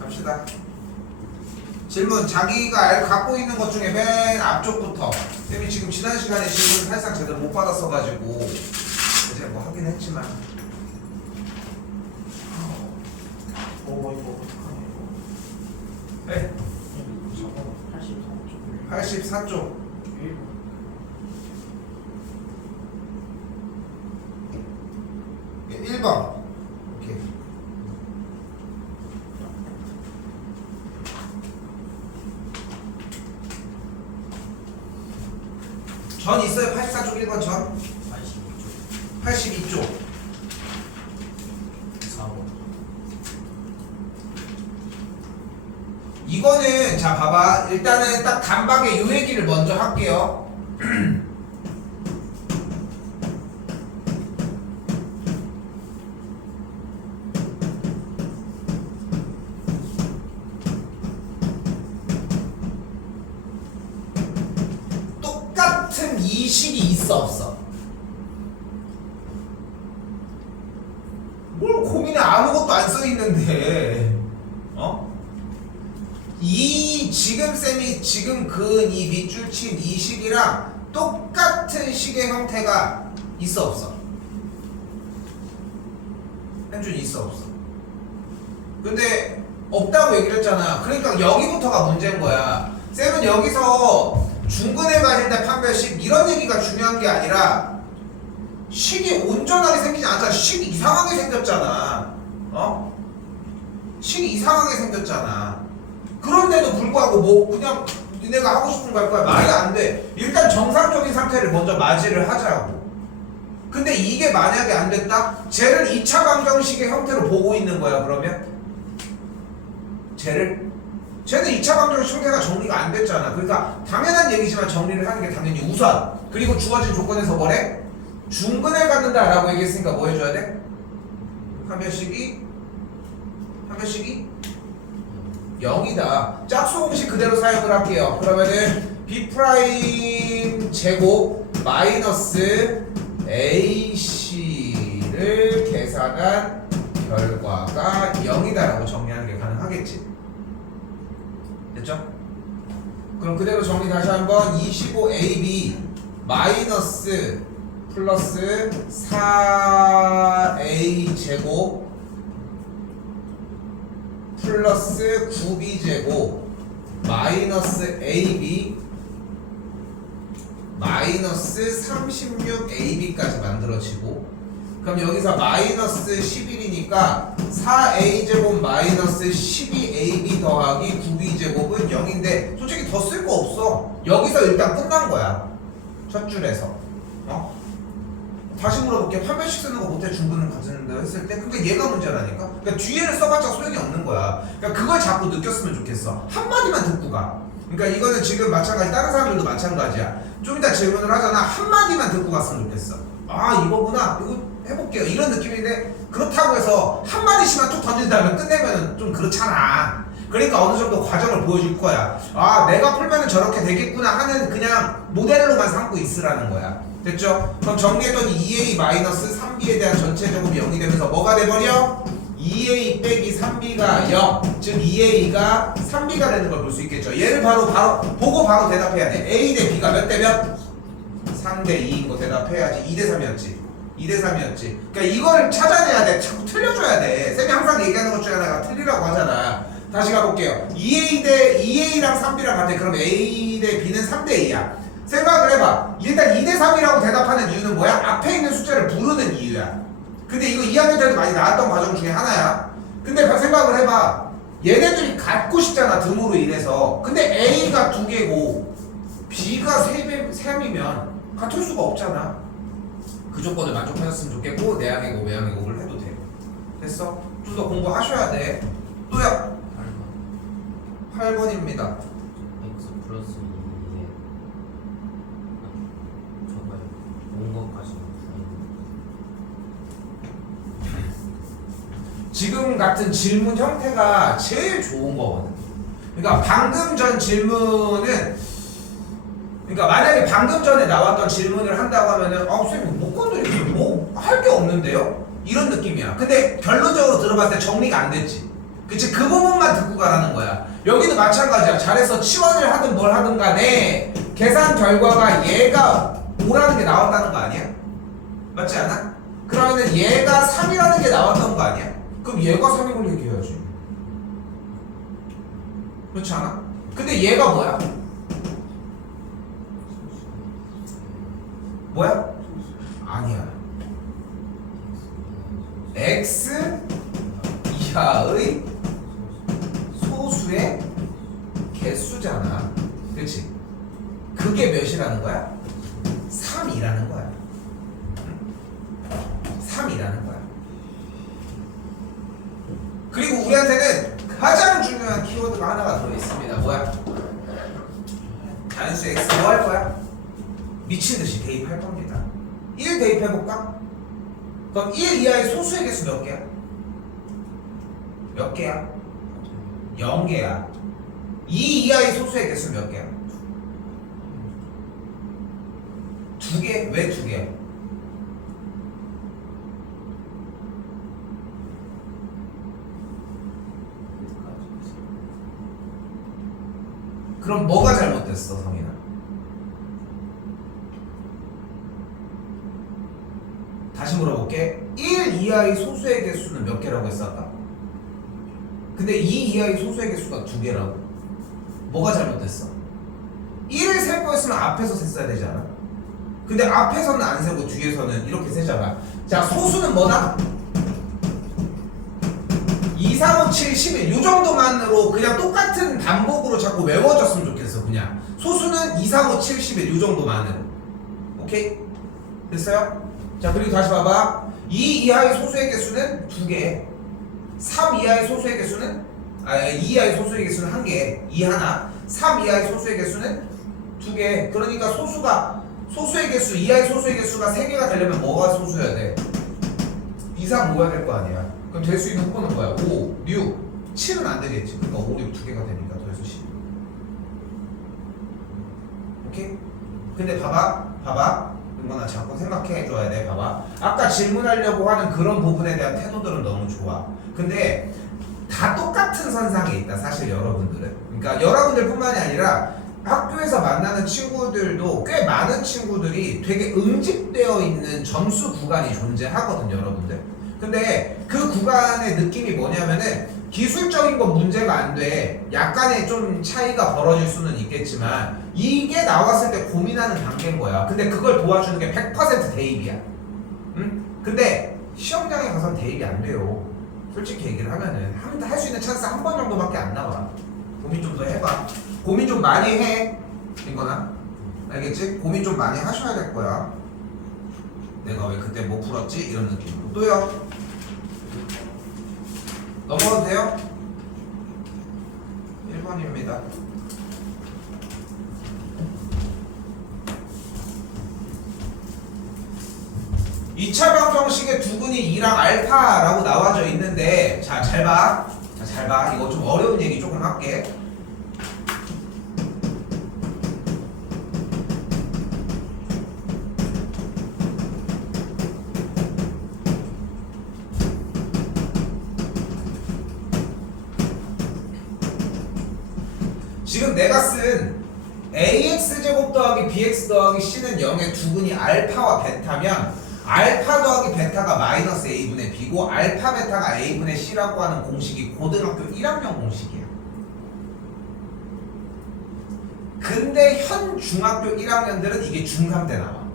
갑시다. 질문 자기가 갖고 있는 것 중에 맨 앞쪽부터 쌤이 지금 지난 시간에 질문 사실상 제대로 못 받았어가지고 이제 뭐 하긴 했지만 이거 어떡하냐 이거. 네? 84쪽 1번. 오케이. 전 있어요? 84쪽 1번 전? 82쪽 4번. 이거는 자 봐봐 일단은 딱 단박에 요 얘기를 먼저 할게요. 똑같은 이식이 있어 없어? 뭘 고민해 아무것도 안 써있는데 어? 이 지금 쌤이 지금 그은 이 밑줄 친 이 식이랑 똑같은 식의 형태가 있어 없어? 현준 있어 없어? 근데 없다고 얘기를 했잖아. 그러니까 여기부터가 문제인 거야. 쌤은 여기서 중근의 가진대 판별식 이런 얘기가 중요한 게 아니라 식이 온전하게 생기지 않잖아. 식이 이상하게 생겼잖아. 어? 식이 이상하게 생겼잖아. 그런데도 불구하고 뭐 그냥 니네가 하고 싶은 거 할 거야. 말이 안 돼. 일단 정상적인 상태를 먼저 맞이를 하자고. 근데 이게 만약에 안 됐다? 쟤를 2차 방정식의 형태로 보고 있는 거야. 그러면 쟤는 2차 방정식 형태가 정리가 안 됐잖아. 그러니까 당연한 얘기지만 정리를 하는 게 당연히 우선. 그리고 주어진 조건에서 뭐래? 중근을 갖는다 라고 얘기했으니까 뭐 해줘야 돼? 판별식이 0이다. 짝수 공식 그대로 사용을 할게요. 그러면은 B' 제곱 마이너스 AC를 계산한 결과가 0이다 라고 정리하는 게 가능하겠지. 됐죠? 그럼 그대로 정리 다시 한번 25AB 마이너스 플러스 4A 제곱 플러스 9B 제곱 마이너스 AB 마이너스 36AB까지 만들어지고 그럼 여기서 마이너스 11이니까 4A 제곱 마이너스 12AB 더하기 9B 제곱은 0인데 솔직히 더 쓸 거 없어. 여기서 일단 끝난 거야. 첫 줄에서. 어? 다시 물어볼게. 판별식 쓰는 거 못해 중근을 가진다 했을 때 그러니까 얘가 문제라니까. 그러니까 뒤에를 써봤자 소용이 없는 거야. 그러니까 그걸 자꾸 느꼈으면 좋겠어. 한마디만 듣고 가. 그러니까 이거는 지금 마찬가지 다른 사람들도 마찬가지야. 좀 이따 질문을 하잖아. 한마디만 듣고 갔으면 좋겠어. 아 이거구나. 이거 해볼게요. 이런 느낌인데 그렇다고 해서 한마디씩만 툭 던진다면 끝내면 좀 그렇잖아. 그러니까 어느 정도 과정을 보여줄 거야. 아 내가 풀면은 저렇게 되겠구나 하는 그냥 모델로만 삼고 있으라는 거야. 됐죠? 그럼 정리했더니 2A-3B에 대한 전체 제곱이 0이 되면서 뭐가 돼버려? 2A 빼기 3B가 0. 즉 2A가 3B가 되는 걸 볼 수 있겠죠. 얘를 바로 보고 바로 대답해야 돼. A 대 B가 몇 대 몇? 3대 2인 거 대답해야지. 2대 3이었지. 2대 3이었지. 그러니까 이거를 찾아내야 돼. 자꾸 틀려줘야 돼. 쌤이 항상 얘기하는 것 중에 하나가 틀리라고 하잖아. 다시 가볼게요. 2A랑 3B랑 같아. 그럼 A 대 B는 3대 2야. 생각을 해봐. 일단 2대 3이라고 대답하는 이유는 뭐야? 앞에 있는 숫자를 부르는 이유야. 근데 이거 2학년 때도 많이 나왔던 과정 중에 하나야. 근데 생각을 해봐. 얘네들이 같고 싶잖아. 등으로 인해서. 근데 A가 2개고 B가 3이면 같을 수가 없잖아. 그 조건을 만족하셨으면 좋겠고 내항의 곱, 외항의 곱을 해도 돼. 됐어? 좀 더 공부하셔야 돼. 또요. 8번입니다. X 플러스 2에 저거요. 온 것까지 지금 같은 질문 형태가 제일 좋은 거거든. 그러니까 방금 전 질문은 그러니까 만약에 방금 전에 나왔던 질문을 한다고 하면은 선생님 못 건드리고 뭐 할 게 없는데요? 이런 느낌이야. 근데 결론적으로 들어봤을 때 정리가 안 됐지. 그치? 그 부분만 듣고 가라는 거야. 여기도 마찬가지야. 잘해서 치환을 하든 뭘 하든 간에 계산 결과가 얘가 5라는 게 나왔다는 거 아니야? 맞지 않아? 그러면은 얘가 3이라는 게 나왔던 거 아니야? 그럼 얘가 3인 걸 얘기해야지. 그렇지 않아? 근데 얘가 뭐야? 뭐야? 아니야. x 이하의 소수의 개수잖아. 그렇지? 그게 몇이라는 거야? 3이라는 거야. 3이라는 거야. 그리고 우리한테는 가장 중요한 키워드가 하나가 들어있습니다. 뭐야? 단수 x 뭐 할 거야? 미친듯이 대입할 겁니다. 1 대입해볼까? 그럼 1 이하의 소수의 개수 몇 개야? 몇 개야? 0개야. 2 이하의 소수의 개수 몇 개야? 2개? 왜 2개야? 그럼 뭐가 잘못됐어, 성인아? 다시 물어볼게. 1 이하의 소수의 개수는 몇 개라고 했어 아까? 근데 2 이하의 소수의 개수가 2개라고. 뭐가 잘못됐어? 1을 셀 거였으면 앞에서 셌어야 되지 않아? 근데 앞에서는 안 세고 뒤에서는 이렇게 세잖아. 자, 소수는 뭐다? 2, 3, 5, 7, 11 이 정도만으로 그냥 똑같은 반복으로 자꾸 외워졌으면 좋겠어. 그냥 소수는 2, 3, 5, 7, 11 이 정도만으로. 오케이? 됐어요? 자, 그리고 다시 봐봐. 2 이하의 소수의 개수는 2개, 3 이하의 소수의 개수는 2 이하의 소수의 개수는 1개, 2 하나, 3 이하의 소수의 개수는 2개. 그러니까 소수의 개수, 이하의 소수의 개수가 3개가 되려면 뭐가 소수여야 돼? 2, 3, 5야 될 거 아니야. 그럼 될 수 있는 후보는 뭐야? 5, 6, 7은 안 되겠지. 그러니까 5, 6 2개가 되니까 더해서 10. 오케이? 근데 봐봐. 이거나 자꾸 생각해줘야 돼. 봐봐. 아까 질문하려고 하는 그런 부분에 대한 태도들은 너무 좋아. 근데 다 똑같은 선상에 있다. 사실 여러분들은. 그러니까 여러분들뿐만이 아니라 학교에서 만나는 친구들도 꽤 많은 친구들이 되게 응집되어 있는 점수 구간이 존재하거든요, 여러분들. 근데 그 구간의 느낌이 뭐냐면은 기술적인 건 문제가 안 돼. 약간의 좀 차이가 벌어질 수는 있겠지만 이게 나왔을 때 고민하는 단계인 거야. 근데 그걸 도와주는 게 100% 대입이야. 응? 근데 시험장에 가서는 대입이 안 돼요. 솔직히 얘기를 하면은 할 수 있는 찬스 한 번 정도밖에 안 나와. 고민 좀 더 해봐. 고민 좀 많이 해. 이거나 알겠지? 고민 좀 많이 하셔야 될 거야. 내가 왜 그때 못 풀었지? 이런 느낌으로. 또요. 넘어가도 돼요? 1번입니다. 이 차 방정식의 두근이 2랑 알파라고 나와져 있는데, 자, 잘 봐. 이거 좀 어려운 얘기 조금 할게. 지금 내가 쓴 ax제곱 더하기 bx 더하기 c는 0의 두근이 알파와 베타면 알파 더하기 베타가 마이너스 a분의 b고 알파 베타가 a분의 c라고 하는 공식이 고등학교 1학년 공식이야. 근데 현 중학교 1학년들은 이게 중3 때 나와.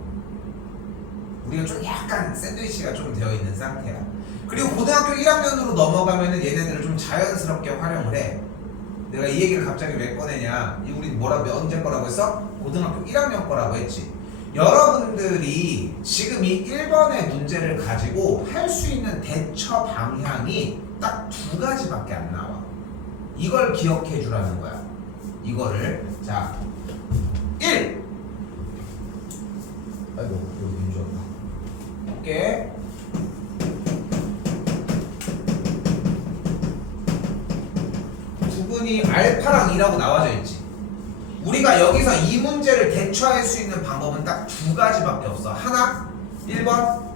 우리가 좀 약간 샌드위치가 좀 되어 있는 상태야. 그리고 고등학교 1학년으로 넘어가면은 얘네들을 좀 자연스럽게 활용을 해. 내가 이 얘기를 갑자기 왜 꺼내냐? 우리 언제 거라고 했어? 고등학교 1학년 거라고 했지. 여러분들이 지금 이 1번의 문제를 가지고 할 수 있는 대처 방향이 딱 2가지밖에 안 나와. 이걸 기억해 주라는 거야. 이거를. 자, 1. 아이고, 여기 민주었다. 오케이. 두근이 알파랑 2라고 나와져 있지. 우리가 여기서 이 문제를 대처할 수 있는 방법은 딱 2가지밖에 없어. 하나, 1번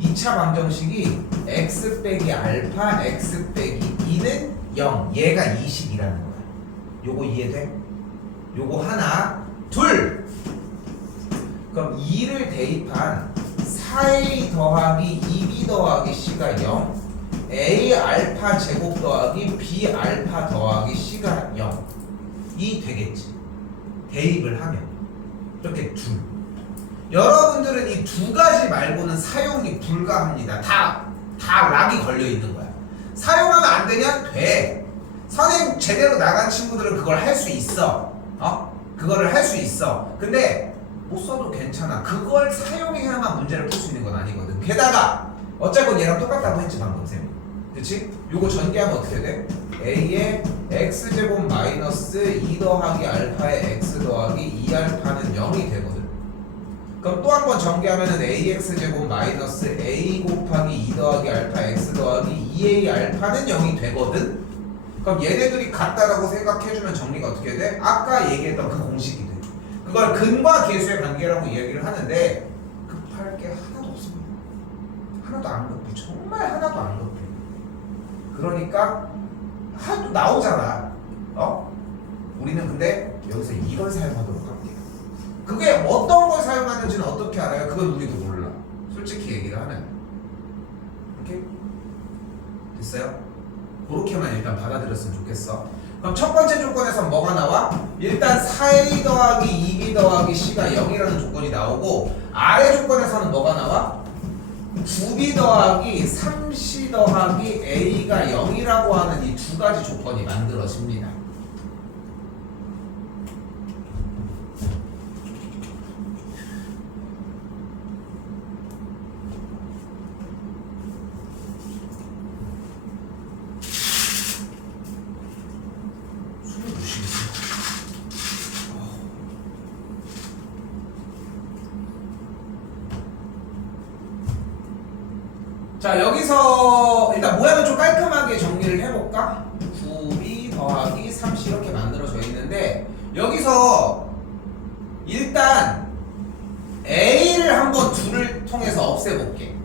2차 방정식이 x 빼기 알파 x 빼기 2는 0 얘가 20이라는 거야. 요거 이해돼? 요거 하나 둘 그럼 2를 대입한 4a 더하기 2b 더하기 c가 0 a 알파 제곱 더하기 b 알파 더하기 c가 0이 되겠지. 대입을 하면 이렇게 둘. 여러분들은 이 두 가지 말고는 사용이 불가합니다. 다 락이 걸려 있는 거야. 사용하면 안 되냐? 돼. 선생님 제대로 나간 친구들은 그걸 할 수 있어. 그거를 할 수 있어. 근데 못 써도 괜찮아. 그걸 사용해야만 문제를 풀 수 있는 건 아니거든. 게다가 어차피 얘랑 똑같다고 했지 방금 쌤. 그치? 요거 전개하면 어떻게 돼? a의 x제곱 마이너스 2 더하기 알파의 x 더하기 2알파는 0이 되거든. 그럼 또 한 번 전개하면은 ax제곱 마이너스 a 곱하기 2 더하기 알파 x 더하기 2a 알파는 0이 되거든. 그럼 얘네들이 같다라고 생각해주면 정리가 어떻게 돼? 아까 얘기했던 그 공식이 돼. 그걸 근과 계수의 관계라고 얘기를 하는데 급할 게 하나도 없습니다. 하나도 안 급해. 정말 하나도 안 급해. 그러니까 하도 나오잖아. 우리는 근데 여기서 이걸 사용하도록 할게요. 그게 어떤 걸 사용하는지는 어떻게 알아요? 그건 우리도 몰라. 솔직히 얘기를 하면. 이렇게 됐어요? 그렇게만 일단 받아들였으면 좋겠어. 그럼 첫 번째 조건에서 뭐가 나와? 일단 4a 더하기 2b 더하기 c가 0이라는 조건이 나오고 아래 조건에서는 뭐가 나와? 9b 더하기 3c 더하기 a가 0이라고 하는 이 두 가지 조건이 만들어집니다. 자, 여기서 일단 모양을 좀 깔끔하게 정리를 해볼까? 9b 더하기 3c 이렇게 만들어져 있는데 여기서 일단 a를 한번 둘을 통해서 없애볼게.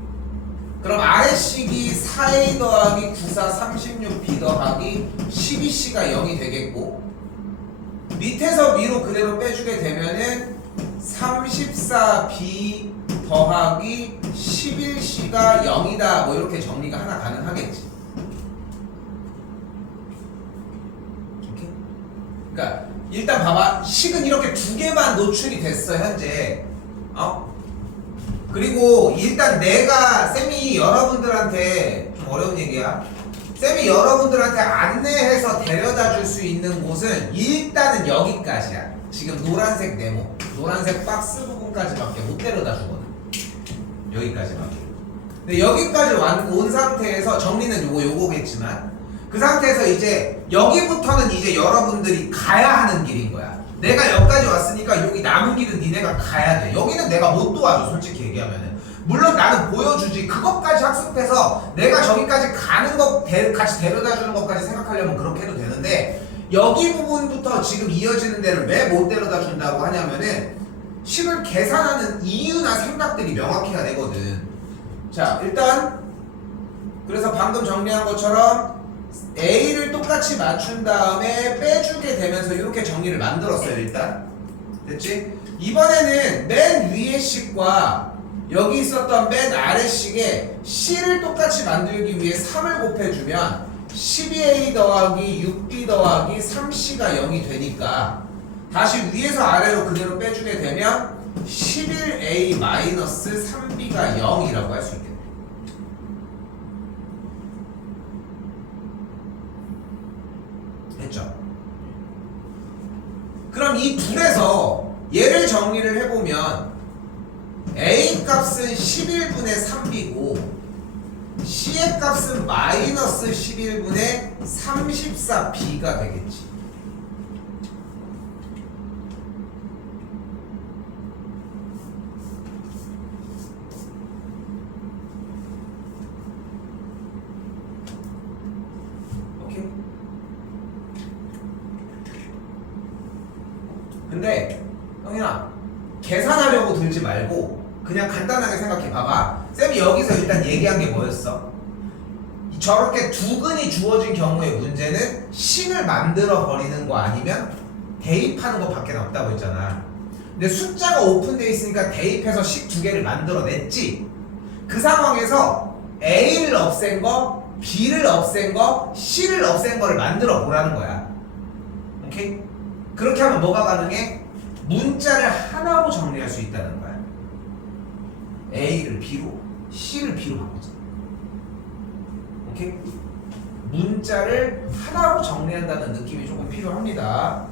그럼 아래식이 4a 더하기 94 36b 더하기 12c가 0이 되겠고 밑에서 위로 그대로 빼주게 되면은 34b 더하기 11c가 0이다 뭐 이렇게 정리가 하나 가능하겠지. 오케이? 그러니까 일단 봐봐. 식은 이렇게 두 개만 노출이 됐어 현재. 그리고 일단 내가 쌤이 여러분들한테 좀 어려운 얘기야. 쌤이 여러분들한테 안내해서 데려다 줄 수 있는 곳은 일단은 여기까지야. 지금 노란색 네모, 노란색 박스 부분까지밖에 못 데려다 주거든. 여기까지밖에. 근데 여기까지 온 상태에서 정리는 요거겠지만 그 상태에서 이제 여기부터는 이제 여러분들이 가야 하는 길인 거야. 내가 여기까지 왔으니까 여기 남은 길은 니네가 가야 돼. 여기는 내가 못 도와줘 솔직히 얘기하면은. 물론 나는 보여주지. 그것까지 학습해서 내가 저기까지 가는 것 같이 데려다 주는 것까지 생각하려면 그렇게 해도 되는데 여기 부분부터 지금 이어지는 데를 왜 못 데려다 준다고 하냐면은 식을 계산하는 이유나 생각들이 명확해야 되거든. 자, 일단 그래서 방금 정리한 것처럼 A를 똑같이 맞춘 다음에 빼주게 되면서 이렇게 정리를 만들었어요. 일단 됐지? 이번에는 맨 위의 식과 여기 있었던 맨 아래 식에 C를 똑같이 만들기 위해 3을 곱해주면 12A 더하기 6B 더하기 3C가 0이 되니까 다시 위에서 아래로 그대로 빼주게 되면 11A 마이너스 3B가 0이라고 할 수 있겠네. 됐죠? 그럼 이 둘에서 얘를 정리를 해보면 A 값은 11분의 3B고 C의 값은 마이너스 11분의 34B가 되겠지. 근데 형이나 계산하려고 들지 말고 그냥 간단하게 생각해 봐봐. 쌤이 여기서 일단 얘기한 게 뭐였어? 저렇게 두 근이 주어진 경우의 문제는 식을 만들어 버리는 거 아니면 대입하는 거 밖에 없다고 했잖아. 근데 숫자가 오픈되어 있으니까 대입해서 식 두 개를 만들어냈지. 그 상황에서 A를 없앤 거, B를 없앤 거, C를 없앤 거를 만들어 보라는 거야. 오케이? 그렇게 하면 뭐가 가능해? 문자를 하나로 정리할 수 있다는 거야. A를 B로, C를 B로 바꾸자. 오케이? 문자를 하나로 정리한다는 느낌이 조금 필요합니다.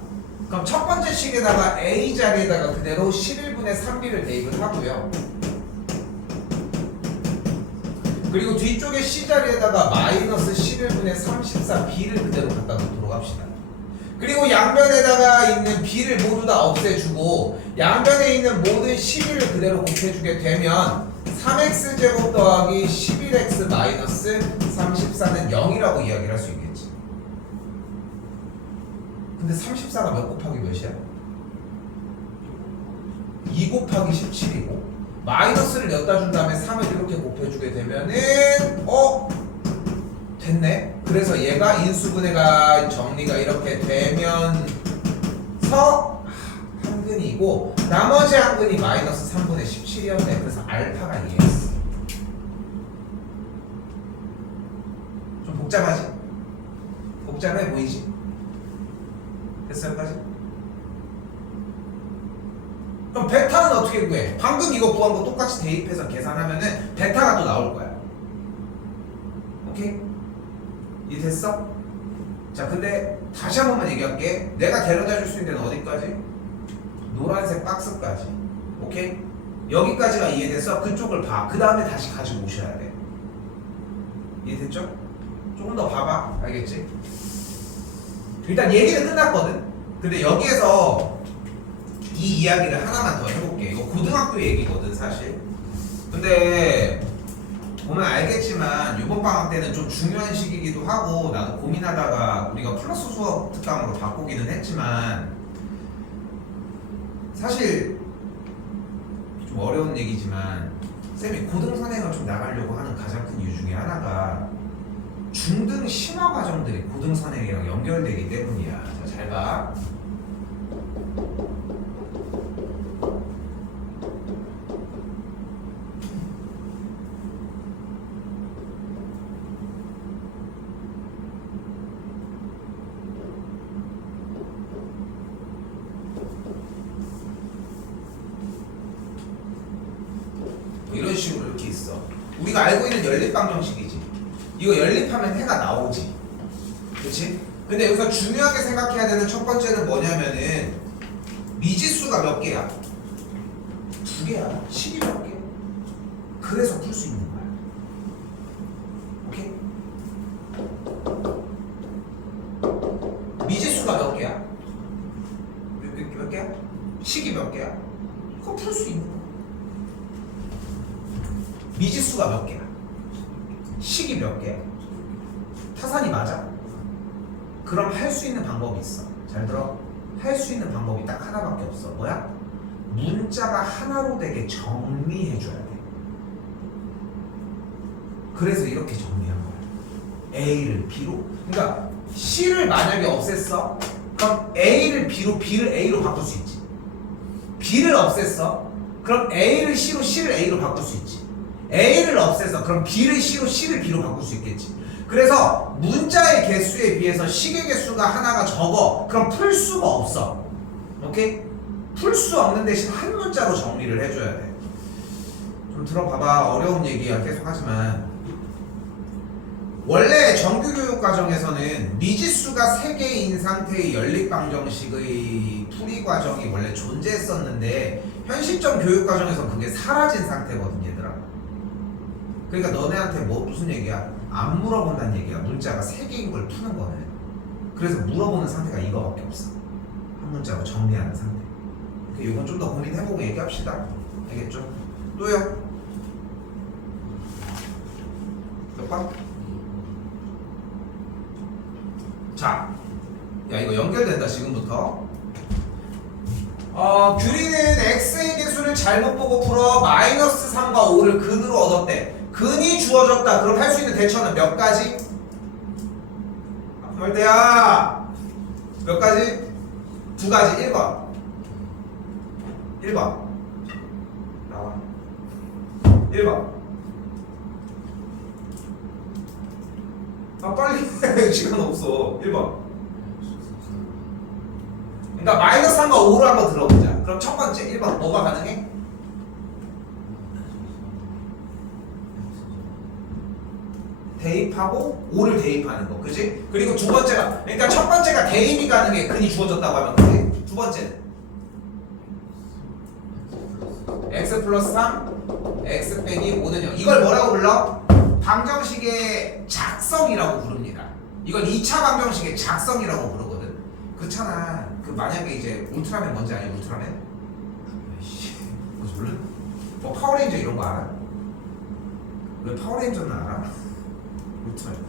그럼 첫 번째 식에다가 A 자리에다가 그대로 11분의 3B를 대입을 하고요. 그리고 뒤쪽에 C 자리에다가 마이너스 11분의 34B를 그대로 갖다 놓도록 합시다. 그리고 양변에다가 있는 B를 모두 다 없애주고 양변에 있는 모든 11을 그대로 곱해주게 되면 3x제곱 더하기 11x 마이너스 34는 0이라고 이야기를 할 수 있겠지. 근데 34가 몇 곱하기 몇이야? 2 곱하기 17이고 마이너스를 엿다 준 다음에 3을 이렇게 곱해주게 되면은 됐네. 그래서 얘가 인수분해가 정리가 이렇게 되면서 한 근이고 나머지 한 근이 마이너스 3분의 17이었네. 그래서 알파가 2였어. 좀 복잡하지? 복잡해 보이지? 됐어 여기까지? 그럼 베타는 어떻게 구해? 방금 이거 구한 거 똑같이 대입해서 계산하면은 베타가 또 나올 거야. 오케이? 이해됐어? 자 근데 다시 한 번만 얘기할게. 내가 데려다 줄 수 있는 데는 어디까지? 노란색 박스까지. 오케이? 여기까지가 이해됐어? 그쪽을 봐. 그 다음에 다시 가지고 오셔야 돼. 이해됐죠? 조금 더 봐봐. 알겠지? 일단 얘기는 끝났거든? 근데 여기에서 이 이야기를 하나만 더 해볼게. 이거 고등학교 얘기거든 사실. 근데 보면 알겠지만 이번 방학 때는 좀 중요한 시기이기도 하고 나도 고민하다가 우리가 플러스 수업 특강으로 바꾸기는 했지만 사실 좀 어려운 얘기지만 쌤이 고등선행을 좀 나가려고 하는 가장 큰 이유 중에 하나가 중등 심화 과정들이 고등선행이랑 연결되기 때문이야. 자, 잘 봐. 이런 식으로 이렇게 있어. 우리가 알고 있는 연립방 정식이지. 이거 연립하면 해가 나오지. 그치? 근데 여기서 중요하게 생각해야 되는 첫 번째는 뭐냐면은 미지수가 몇 개야? 2개야. 식이 몇 개? 그래서 풀 수 있는 거야. 오케이? 미지수가 몇 개야? 몇 개야? 식이 몇 개야? 그거 풀 수 있는 거야. 미지수가 몇 개야? 식이 몇 개야? 타산이 맞아? 그럼 할 수 있는 방법이 있어. 잘 들어. 할 수 있는 방법이 딱 하나밖에 없어. 뭐야? 문자가 하나로 되게 정리해줘야 돼. 그래서 이렇게 정리한 거야. A를 B로. 그러니까 C를 만약에 없앴어? 그럼 A를 B로, B를 A로 바꿀 수 있지. B를 없앴어? 그럼 A를 C로, C를 A로 바꿀 수 있지. A를 없애서 그럼 B를 C로 C를 B로 바꿀 수 있겠지. 그래서 문자의 개수에 비해서 식의 개수가 하나가 적어. 그럼 풀 수가 없어. 오케이? 풀 수 없는 대신 한 문자로 정리를 해줘야 돼. 좀 들어봐봐. 어려운 얘기야 계속 하지만 원래 정규교육 과정에서는 미지수가 3개인 상태의 연립방정식의 풀이 과정이 원래 존재했었는데 현실적 교육 과정에서 그게 사라진 상태거든 얘들아. 그러니까 너네한테 무슨 얘기야? 안 물어본다는 얘기야. 문자가 3개인 걸 푸는 거는. 그래서 물어보는 상태가 이거밖에 없어. 한 문자로 정리하는 상태. 이건 좀 더 고민해보고 얘기합시다. 알겠죠? 또요? 몇 번? 자, 야 이거 연결된다 지금부터. 규리는 x의 개수를 잘못 보고 풀어 마이너스 3과 5를 근으로 얻었대. 근이 주어졌다. 그럼 할 수 있는 대처는 몇 가지? 헐대야 몇 가지? 두 가지. 1번 1번 나와 1번 아 빨리 해. 시간 없어. 1번 그러니까 마이너스 3과 5를 한번 들어보자. 그럼 첫 번째 1번 뭐가 가능해? 대입하고 5를 대입하는 거, 그지? 그리고 두 번째가, 그러니까 첫 번째가 대입이 가능해. 근이 주어졌다고 하면, 그지? 두 번째는 x 플러스 3 x 빼기 5는 0. 이걸 뭐라고 불러? 방정식의 작성이라고 부릅니다. 이걸 2차 방정식의 작성이라고 부르거든. 그렇잖아. 그 만약에 이제 울트라맨 뭔지 알아? 울트라맨? 몰라? 뭐 파워레인저 이런 거 알아? 왜 파워레인저는 알아? 울트라맨.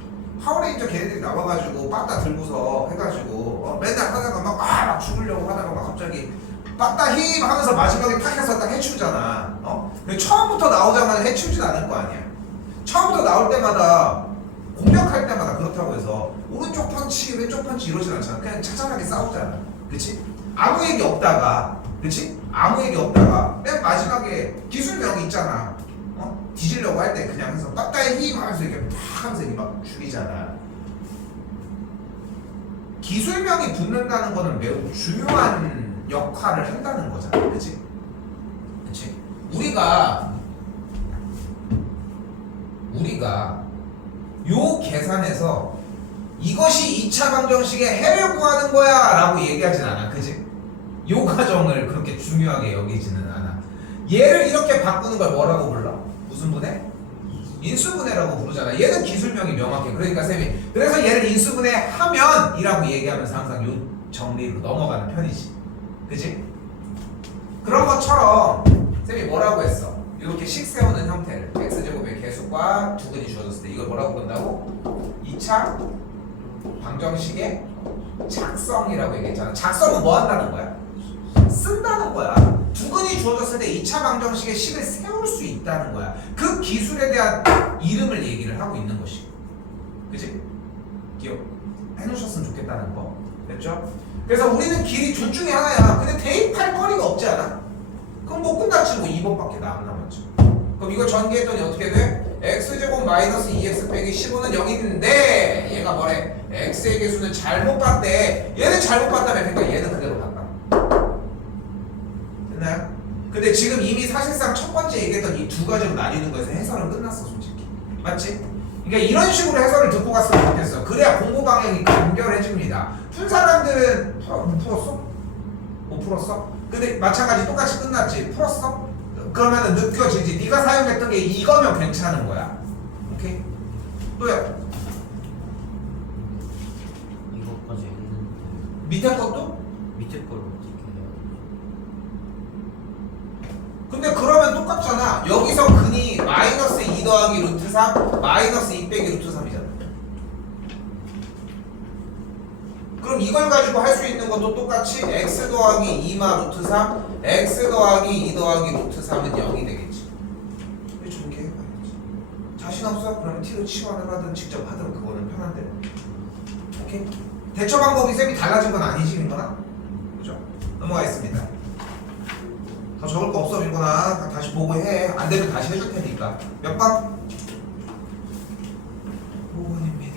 파워레인저 걔네들이 나와가지고 빠따 들고서 해가지고 맨날 하다가 막 죽으려고 하다가 막 갑자기 빠따 힘 하면서 마지막에 탁 해서 딱 해치우잖아. 근데 처음부터 나오자마자 해치우진 않을 거 아니야. 처음부터 나올 때마다 공격할 때마다 그렇다고 해서 오른쪽 펀치 왼쪽 펀치 이러진 않잖아. 그냥 차차하게 싸우잖아. 그치? 아무 얘기 없다가, 그치? 아무 얘기 없다가 맨 마지막에 기술명이 있잖아. 뒤지려고 할 때 그냥 해서 빠따에 힘 하면서 이렇게 팍 하면서 이렇게 막 죽이잖아. 기술명이 붙는다는 거는 매우 중요한 역할을 한다는 거잖아. 그치? 그치? 우리가 요 계산에서 이것이 2차 방정식의 해를 구하는 거야 라고 얘기하진 않아. 그치? 요 과정을 그렇게 중요하게 여기지는 않아. 얘를 이렇게 바꾸는 걸 뭐라고 불러? 무슨 분해? 인수분해라고 부르잖아. 얘는 기술명이 명확해. 그러니까 쌤이 그래서 얘를 인수분해하면 이라고 얘기하면서 항상 요 정리로 넘어가는 편이지. 그치? 그런 것처럼 쌤이 뭐라고 했어? 이렇게 식 세우는 형태를 x제곱의 계수과 두근이 주어졌을 때 이걸 뭐라고 부른다고? 2차 방정식의 작성이라고 얘기했잖아. 작성은 뭐 한다는 거야? 쓴다는 거야. 두근이 주어졌을 때 2차 방정식의 식을 세울 수 있다는 거야. 그 기술에 대한 이름을 얘기를 하고 있는 것이. 그치? 기억해 놓으셨으면 좋겠다는 거. 됐죠? 그래서 우리는 길이 둘 중에 하나야. 근데 대입할 거리가 없지 않아? 그럼 뭐 끝났지. 뭐 2번밖에 안 남았죠. 그럼 이거 전개했더니 어떻게 돼? x제곱 마이너스 2x 빼기 15는 0인데 얘가 뭐래? x의 개수는 잘못 봤대. 얘는 잘못 봤다며. 그러니까 얘는 그대로 봤다. 됐나요? 근데 지금 이미 사실상 첫 번째 얘기했던 이 두 가지로 나뉘는 거에서 해설은 끝났어. 솔직히 맞지? 그러니까 이런 식으로 해설을 듣고 갔으면 좋겠어. 그래야 공부 방향이 간결해집니다. 푼 사람들은 풀었어? 못 풀었어? 근데 마찬가지 똑같이 끝났지. 풀었어? 그러면은 느껴지지. 네가 사용했던 게 이거면 괜찮은 거야. 오케이? 또요. 이것까지 했는데 밑에 것도? 밑에 걸 어떻게 해요? 근데 그러면 똑같잖아. 여기서 근이 마이너스 2 더하기 루트 3 마이너스 2 빼기 루트 3이잖아. 그럼 이걸 가지고 할 수 있는 것도 똑같이 x 더하기 2마 루트 3 x 더하기 2 더하기 루트 3은 0이 되겠지. 왜 전개해봐야지. 자신 없어? 그러면 t로 치환을 하든 직접 하든 그거는 편한 대로. 오케이? 대처 방법이 쌤이 달라진 건 아니지 민거나? 그죠? 넘어가겠습니다. 더 적을 거 없어 민거나. 다시 보고 해. 안 되면 다시 해줄 테니까. 몇 번? 5번입니다.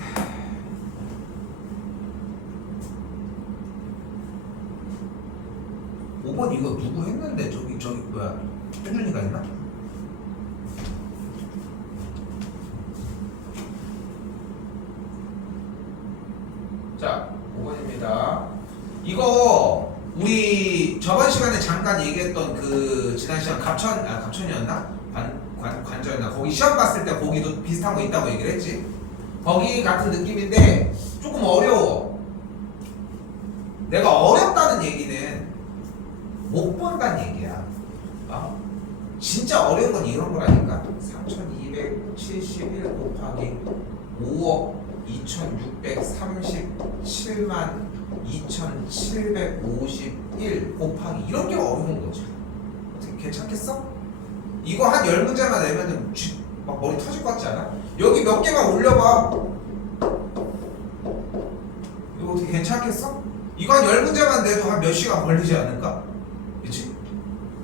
5번 이거 누구 했는데 저기 뭐야 현준이가 했나? 자 5번입니다. 이거 우리 저번 시간에 잠깐 얘기했던 그 지난 시간 갑천이었나? 관저였나? 거기 시험 봤을 때 거기도 비슷한 거 있다고 얘기를 했지. 거기 같은 느낌인데 조금 어려워. 내가 어렵다는 얘기는 못 본다는 얘기야. 진짜 어려운 건 이런 거라니까. 3271 곱하기 5억 2637만 2751 곱하기 이런 게 어려운 거지. 어떻게 괜찮겠어? 이거 한 10문제만 내면은 막 머리 터질 것 같지 않아? 여기 몇 개만 올려봐. 괜찮겠어? 이거 한 10문제만 내도 한 몇 시간 걸리지 않을까? 그치?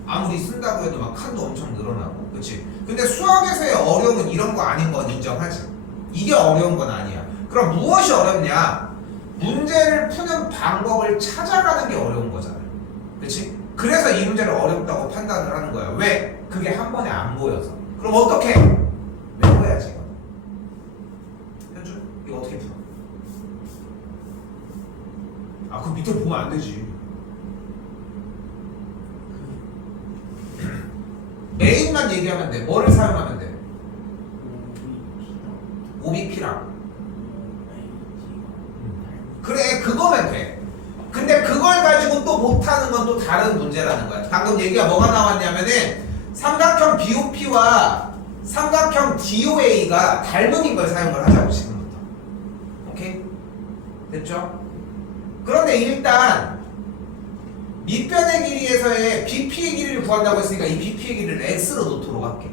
아무리 쓴다고 해도 막 칸도 엄청 늘어나고, 그치? 근데 수학에서의 어려움은 이런 거 아닌 건 인정하지. 이게 어려운 건 아니야. 그럼 무엇이 어렵냐? 문제를 푸는 방법을 찾아가는 게 어려운 거잖아. 그치? 그래서 이 문제를 어렵다고 판단을 하는 거야. 왜? 그게 한 번에 안 보여서. 그럼 어떻게? 외워야지 이거. 현주? 이거 어떻게 풀어? 아, 그 밑에 보면 안 되지. 메인만 얘기하면 돼. 뭐를 사용하면 돼? OBP랑. 그래, 그거면 돼. 근데 그걸 가지고 또 못하는 건 또 다른 문제라는 거야. 방금 얘기가 뭐가 나왔냐면은 삼각형 BOP와 삼각형 DOA가 닮은인 걸 사용을 하자고 지금부터. 오케이? 됐죠? 그런데 일단 밑변의 길이에서의 BP의 길이를 구한다고 했으니까 이 BP의 길이를 X로 놓도록 할게.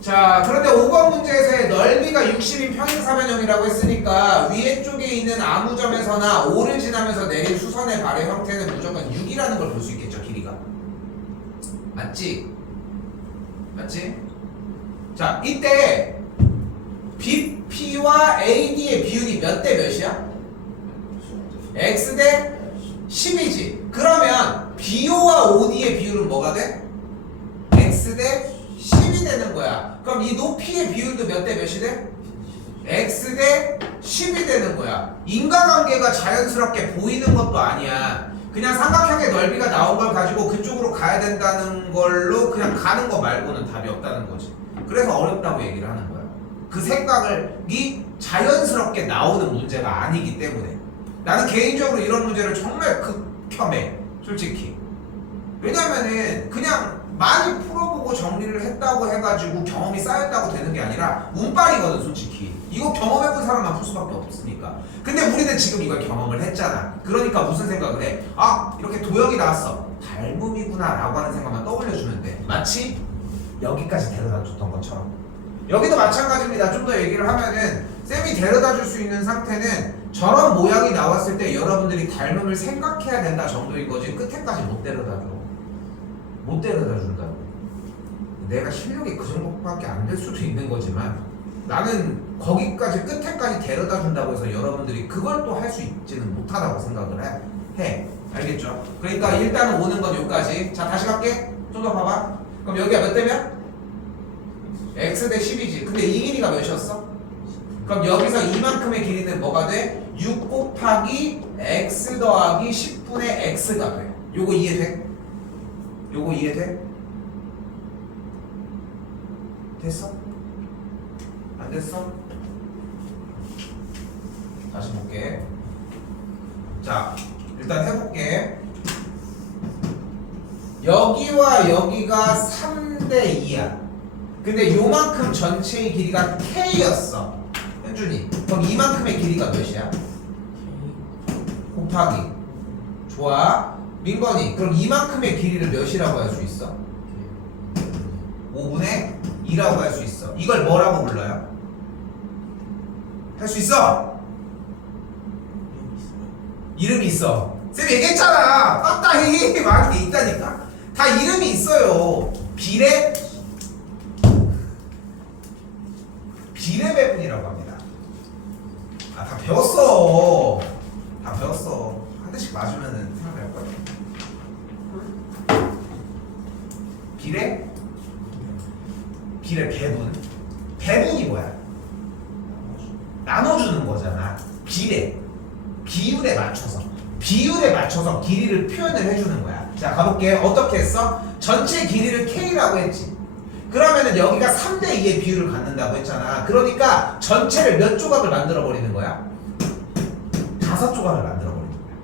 자, 그런데 5번 문제에서의 넓이가 60인 평행사변형이라고 했으니까 위에 쪽에 있는 아무 점에서나 5를 지나면서 내린 수선의 발의 형태는 무조건 6이라는 걸 볼 수 있겠죠, 길이가. 맞지? 맞지? 자, 이때 BP와 AD의 비율이 몇 대 몇이야? X 대 10이지. 그러면 BO와 OD의 비율은 뭐가 돼? X 대 10이 되는 거야. 그럼 이 높이의 비율도 몇 대 몇이 돼? X 대 10이 되는 거야. 인과관계가 자연스럽게 보이는 것도 아니야. 그냥 삼각형의 넓이가 나온 걸 가지고 그쪽으로 가야 된다는 걸로 그냥 가는 거 말고는 답이 없다는 거지. 그래서 어렵다고 얘기를 하는 거야. 그 생각이 자연스럽게 나오는 문제가 아니기 때문에. 나는 개인적으로 이런 문제를 정말 극혐해. 솔직히. 왜냐면은 그냥 많이 풀어보고 정리를 했다고 해가지고 경험이 쌓였다고 되는 게 아니라 운빨이거든 솔직히. 이거 경험해본 사람만 풀 수밖에 없으니까. 근데 우리는 지금 이걸 경험을 했잖아. 그러니까 무슨 생각을 해? 아, 이렇게 도형이 나왔어. 닮음이구나 라고 하는 생각만 떠올려주면 돼. 마치 여기까지 데려다 줬던 것처럼. 여기도 마찬가지입니다. 좀 더 얘기를 하면은 쌤이 데려다 줄 수 있는 상태는 저런 모양이 나왔을 때 여러분들이 닮음을 생각해야 된다 정도인 거지 끝에까지 못 데려다 줘. 못 데려다 준다고. 내가 실력이 그 정도밖에 안 될 수도 있는 거지만 나는 거기까지 끝에까지 데려다 준다고 해서 여러분들이 그걸 또 할 수 있지는 못하다고 생각을 해. 알겠죠? 그러니까 일단은 오는 건 여기까지. 자, 다시 갈게. 좀 더 봐봐. 그럼 여기가 몇 대면? X 대 10이지. 근데 이 길이가 몇이었어? 그럼 여기서 이만큼의 길이는 뭐가 돼? 6 곱하기 X 더하기 10분의 X가 돼. 요거 이해돼? 요거 이해돼? 됐어? 안 됐어? 다시 볼게. 자, 일단 해볼게. 여기와 여기가 3대 2야. 근데 요만큼 전체의 길이가 K였어. 현준이. 그럼 이만큼의 길이가 몇이야? 곱하기. 좋아. 민건이. 그럼 이만큼의 길이를 몇이라고 할 수 있어? 5분의 2라고 할 수 있어. 이걸 뭐라고 불러요? 할 수 있어? 이름이 있어. 쌤 얘기했잖아. 빠따히 많은 게 있다니까. 다 이름이 있어요. 비례배분이라고 합니다. 아, 다 배웠어. 다 배웠어. 한 대씩 맞으면은 생각날 거야. 배분. 배분이 뭐야? 나눠주는 거잖아. 비율에 맞춰서 길이를 표현을 해주는 거야. 자, 가볼게. 어떻게 했어? 전체 길이를 K라고 했지. 그러면은 여기가 3대 2의 비율을 갖는다고 했잖아. 그러니까 전체를 몇 조각을 만들어 버리는 거야? 5조각을 만들어 버리는 거야.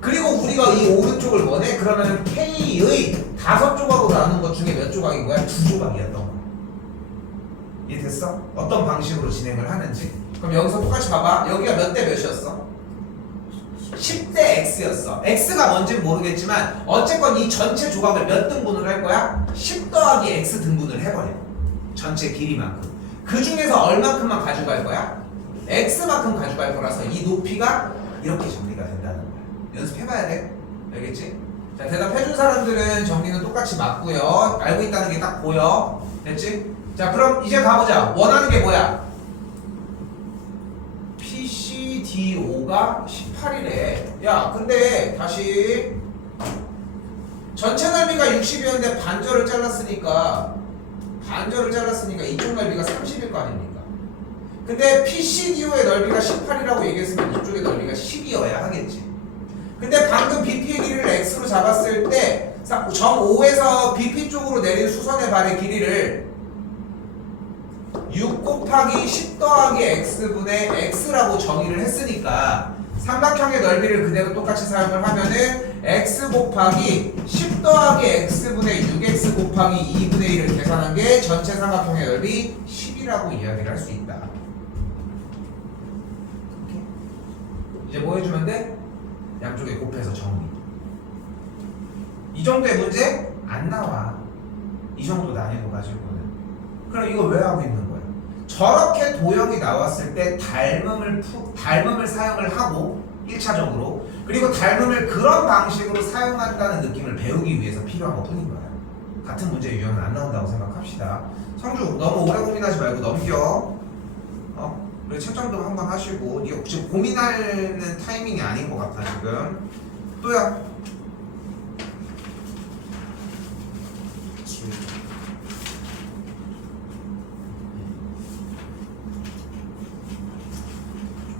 그리고 우리가 이 오른쪽을 원해? 그러면은 K의 5조각으로 나눈 것 중에 몇 조각인 거야? 2조각이었던 거야. 이해됐어? 어떤 방식으로 진행을 하는지. 그럼 여기서 똑같이 봐봐. 여기가 몇 대 몇이었어? 10대 X였어. X가 뭔지는 모르겠지만 어쨌건 이 전체 조각을 몇 등분을 할 거야? 10 더하기 X 등분을 해버려. 전체 길이만큼. 그 중에서 얼만큼만 가져갈 거야? x만큼 가져갈 거라서 이 높이가 이렇게 정리가 된다는 거야. 연습해봐야 돼. 알겠지? 자, 대답해준 사람들은 정리는 똑같이 맞고요. 알고 있다는 게 딱 보여. 됐지? 자, 그럼 이제 가보자. 원하는 게 뭐야? PCDO가 18이래. 야, 근데 다시 전체 넓이가 60이었는데 반절을 잘랐으니까 이쪽 넓이가 30일 거 아닙니까? 근데 PCDO의 넓이가 18이라고 얘기했으면 이쪽의 넓이가 10이어야 하겠지. 근데 방금 BP의 길이를 x로 잡았을 때 점 O에서 BP 쪽으로 내린 수선의 발의 길이를 6 곱하기 10 더하기 x분의 x라고 정의를 했으니까 삼각형의 넓이를 그대로 똑같이 사용을 하면은 x 곱하기 10 더하기 x분의 6x 곱하기 2분의 1을 계산한 게 전체 삼각형의 넓이 10이라고 이야기를 할 수 있다. 이제 뭐 해주면 돼? 양쪽에 곱해서 정리. 이 정도의 문제 안 나와. 이 정도 난이도 가지고는. 그럼 이거 왜 하고 있는 거야? 저렇게 도형이 나왔을 때 닮음을 사용을 하고 1차적으로 그리고 닮음을 그런 방식으로 사용한다는 느낌을 배우기 위해서 필요한 것 뿐인 거야. 같은 문제 유형은 안 나온다고 생각합시다. 성주 너무 오래 고민하지 말고 넘겨. 그리고 채점도 한번 하시고. 이거 지금 고민하는 타이밍이 아닌 것 같아 지금. 또야.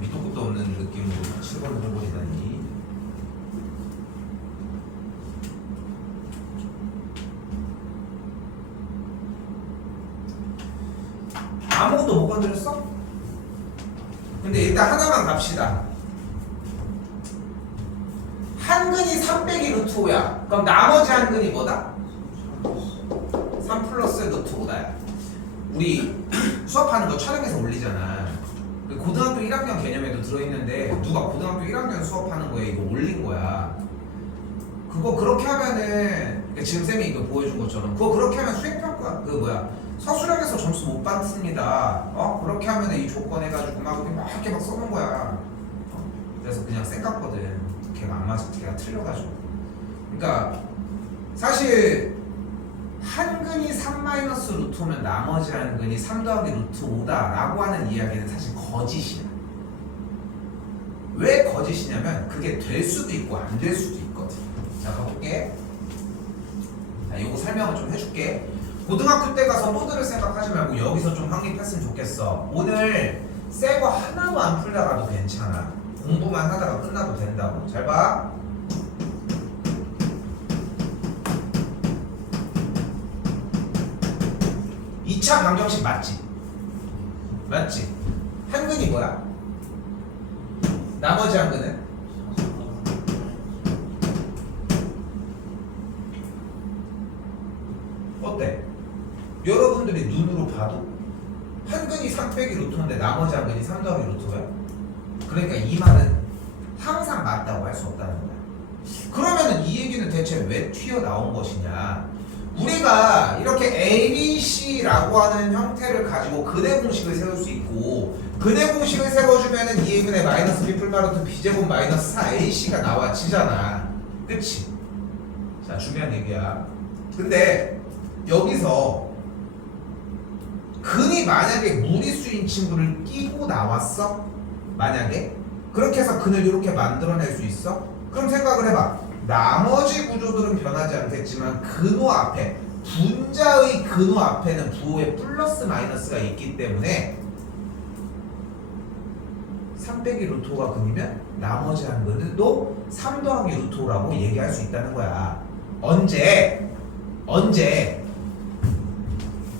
밑도 끝도 없는 느낌으로 7번을 해버리다니. 아무것도 못 건드렸어? 근데 일단 하나만 갑시다. 한 근이 3 빼기 루트 5야. 그럼 나머지 한 근이 뭐다? 3 플러스 루트 5다야. 우리 수업하는 거 촬영해서 올리잖아. 고등학교 1학년 개념에도 들어있는데 누가 고등학교 1학년 수업하는 거에 이거 올린 거야. 그거 그렇게 하면은 지금 쌤이 이거 보여준 것처럼 그거 그렇게 하면 수행평가 서술형에서 점수 못 받습니다. 그렇게 하면 이 조건 해가지고 막 이렇게 막 써놓은 거야. 그래서 그냥 쌩 갔거든. 걔가 안 맞아. 걔가 틀려가지고. 그러니까 사실 한 근이 3 마이너스 루트 5면 나머지 한 근이 3 더하기 루트 5다라고 하는 이야기는 사실 거짓이야. 왜 거짓이냐면 그게 될 수도 있고 안 될 수도 있거든. 자, 가볼게. 자, 이거 설명을 좀 해줄게. 고등학교 때 가서 또 들을 생각하지 말고 여기서 좀 확립했으면 좋겠어. 오늘 새 거 하나도 안 풀다가도 괜찮아. 공부만 하다가 끝나도 된다고. 잘 봐. 이 2차 방정식 맞지? 맞지? 한 근이 뭐야? 나머지 한 근은? 어때? 여러분들이 눈으로 봐도 한 근이 3 빼기 루트인데 나머지 한 근이 3 더하기 루트야? 그러니까 이 말은 항상 맞다고 할 수 없다는 거야. 그러면 이 얘기는 대체 왜 튀어나온 것이냐? 우리가 이렇게 ABC라고 하는 형태를 가지고 근의 공식을 세울 수 있고, 근의 공식을 세워주면은 2a분의 마이너스 b 풀마루트 b제곱 마이너스 4ac가 나와지잖아. 그치? 자, 중요한 얘기야. 근데 여기서 근이 만약에 무리수인 친구를 끼고 나왔어? 만약에? 그렇게 해서 근을 이렇게 만들어낼 수 있어? 그럼 생각을 해봐. 나머지 구조들은 변하지 않겠지만 근호 앞에, 분자의 근호 앞에는 부호에 플러스 마이너스가 있기 때문에 3 빼기 루트 5가 근이면 나머지 한 근도 3 더하기 루트 5라고 얘기할 수 있다는 거야. 언제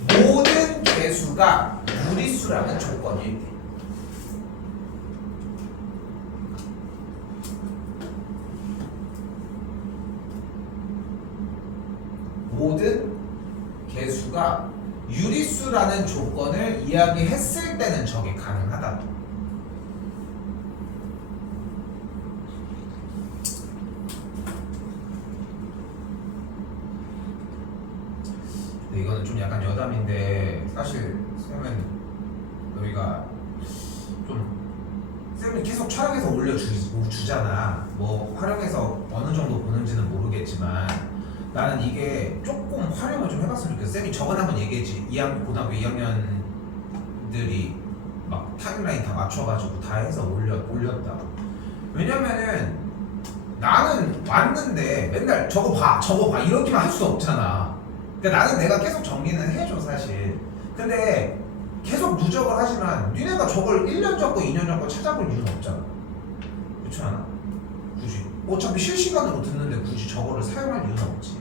모든 개수가 무리수라는 조건일 때. 모든 개수가 유리수라는 조건을 이야기했을 때는 저게 가능하다. 근데 이거는 좀 약간 여담인데 사실 쌤은 우리가 좀 쌤이 계속 촬영해서 올려주잖아. 뭐 활용해서 어느 정도 보는지는 모르겠지만 나는 이게 조금 활용을 좀 해봤으면 좋겠어. 쌤이 저번에 한번 얘기했지. 고등학교 2학년들이 막 타임라인 다 맞춰가지고 다 해서 올렸다. 왜냐면은 나는 왔는데 맨날 저거 봐 이렇게만 할 수 없잖아. 그러니까 나는 내가 계속 정리는 해줘 사실. 근데 계속 누적을 하지만 니네가 저걸 1년 전 거 2년 전 거 찾아볼 이유는 없잖아. 그렇지 않아? 굳이 어차피 실시간으로 듣는데 굳이 저거를 사용할 이유는 없지.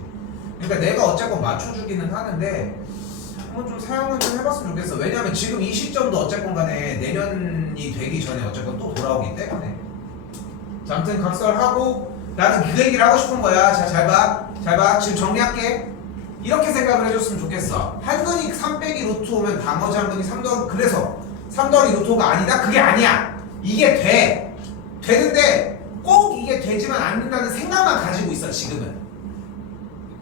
그러니까 내가 어쨌건 맞춰주기는 하는데 한번 좀 사용을 좀 해봤으면 좋겠어. 왜냐면 지금 이 시점도 어쨌건 간에 내년이 되기 전에 어쨌건 또 돌아오기 때문에. 자, 아무튼 각설하고 나는 그 얘기를 하고 싶은 거야. 자, 잘 봐. 지금 정리할게. 이렇게 생각을 해줬으면 좋겠어. 한근이 3 빼기 루트 오면 나머지 한근이 3 더하기, 그래서 3 더하기 루트 5가 아니다? 그게 아니야. 이게 돼. 되는데 꼭 이게 되지만 않는다는 생각만 가지고 있어 지금은.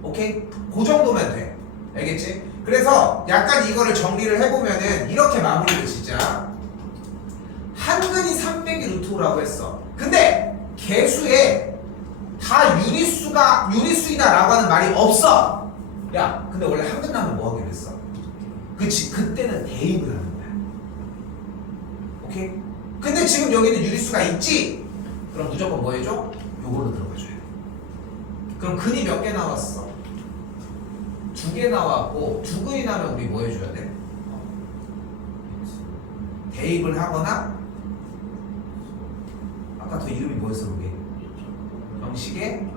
오케이? 그 정도면 돼. 알겠지? 그래서 약간 이거를 정리를 해보면은 이렇게 마무리를 짓자. 한근이 3 빼기 루트 5라고 했어. 근데 개수에 다 유리수이다 라고 하는 말이 없어. 야, 근데 원래 한근 나면 뭐 하기로 했어? 그치, 그때는 대입을 하는 거야. 오케이? 근데 지금 여기는 유리수가 있지? 그럼 무조건 뭐 해줘? 요걸로 들어가줘야 돼. 그럼 근이 몇 개 나왔어? 2개 나왔고 2근이 나면 우리 뭐 해줘야 돼? 대입을 하거나 아까 더 이름이 뭐였어 그게? 형식에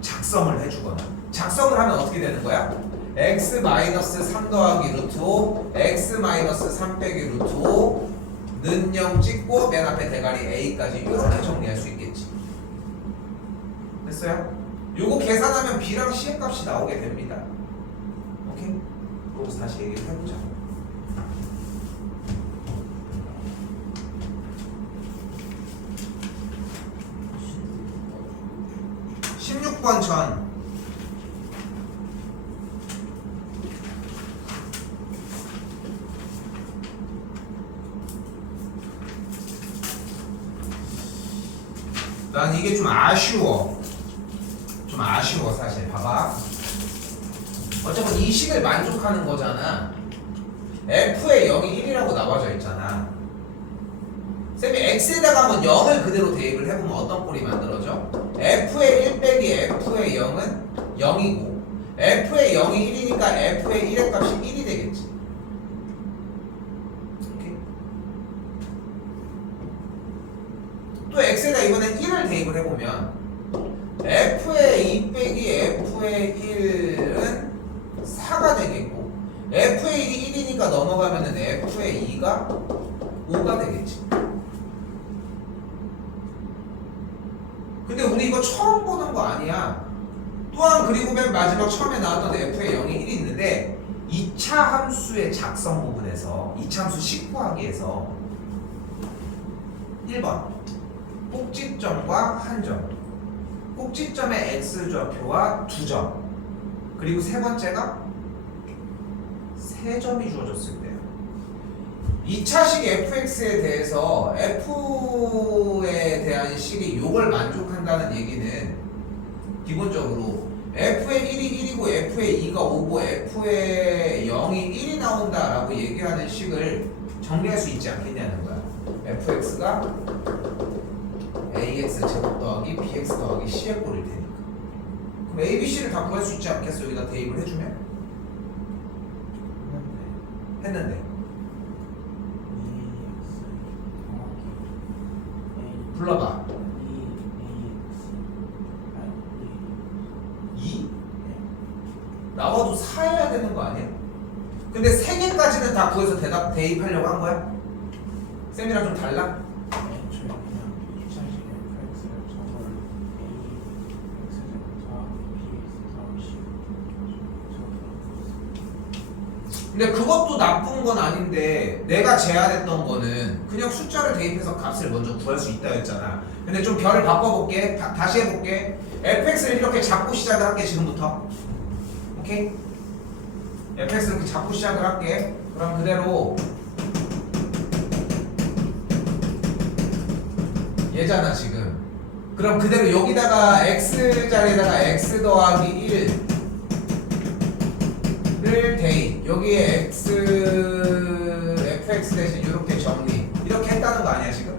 작성을 해주거나. 작성을 하면 어떻게 되는 거야? x-3 더하기 루트 5 x-3 빼기 루트 5 는 0 찍고 맨 앞에 대가리 a까지 이렇게 정리할 수 있겠지. 됐어요? 요거 계산하면 b랑 c의 값이 나오게 됩니다. 오케이? 그러고 다시 얘기를 해보자. (16번) 전 난 이게 좀 아쉬워 사실. 봐봐, 어차피 이 식을 만족하는 거잖아. f의 0이 1이라고 나와져 있잖아. 쌤이 x에다가 한번 0을 그대로 대입을 해보면 어떤 꼴이 만들어져? f의 1 빼기 f의 0은 0이고 f의 0이 1이니까 f의 1의 값이 1이 되겠지. 오케이? 또 x에다 이번엔 1을 대입을 해보면 f의 2 빼기 f의 1은 4가 되겠고 f의 1이 1이니까 넘어가면은 f의 2가 5가 되겠지. 근데 우리 이거 처음 보는 거 아니야. 또한 그리고 맨 마지막 처음에 나왔던 f의 0이 1이 있는데 2차 함수의 작성 부분에서 2차 함수 식구하기에서 1번 꼭지점과 한 점, 꼭지점의 x좌표와 2점, 그리고 세 번째가 3점이 주어졌을 때요. 2차식 fx에 대해서 f에 대한 식이 요걸 만족한다는 얘기는 기본적으로 f의 1이 1이고 f의 2가 5고 f의 0이 1이 나온다라고 얘기하는 식을 정리할 수 있지 않겠냐는 거야. fx가 ax 제곱 더하기 bx 더하기 c의 꼴일 테니까. 그럼 a, b, c를 다 구할 수 있지 않겠어? 여기다 대입을 해주면? 했는데 불러봐. 2? 나와도 4여야 되는 거 아니야? 근데 3개까지는 다 구해서 대입하려고 한 거야? 쌤이랑 좀 달라? 근데 그것도 나쁜 건 아닌데 내가 제안했던 거는 그냥 숫자를 대입해서 값을 먼저 구할 수 있다 했잖아. 근데 좀 별을 바꿔볼게. 다시 해볼게. fx를 이렇게 잡고 시작을 할게. 지금부터. 오케이? fx를 이렇게 잡고 시작을 할게. 그럼 그대로 얘잖아 지금. 그럼 그대로 여기다가 x 자리에다가 x 더하기 1을 대입. 여기에 fx 대신 이렇게 정리. 이렇게 했다는 거 아니야 지금?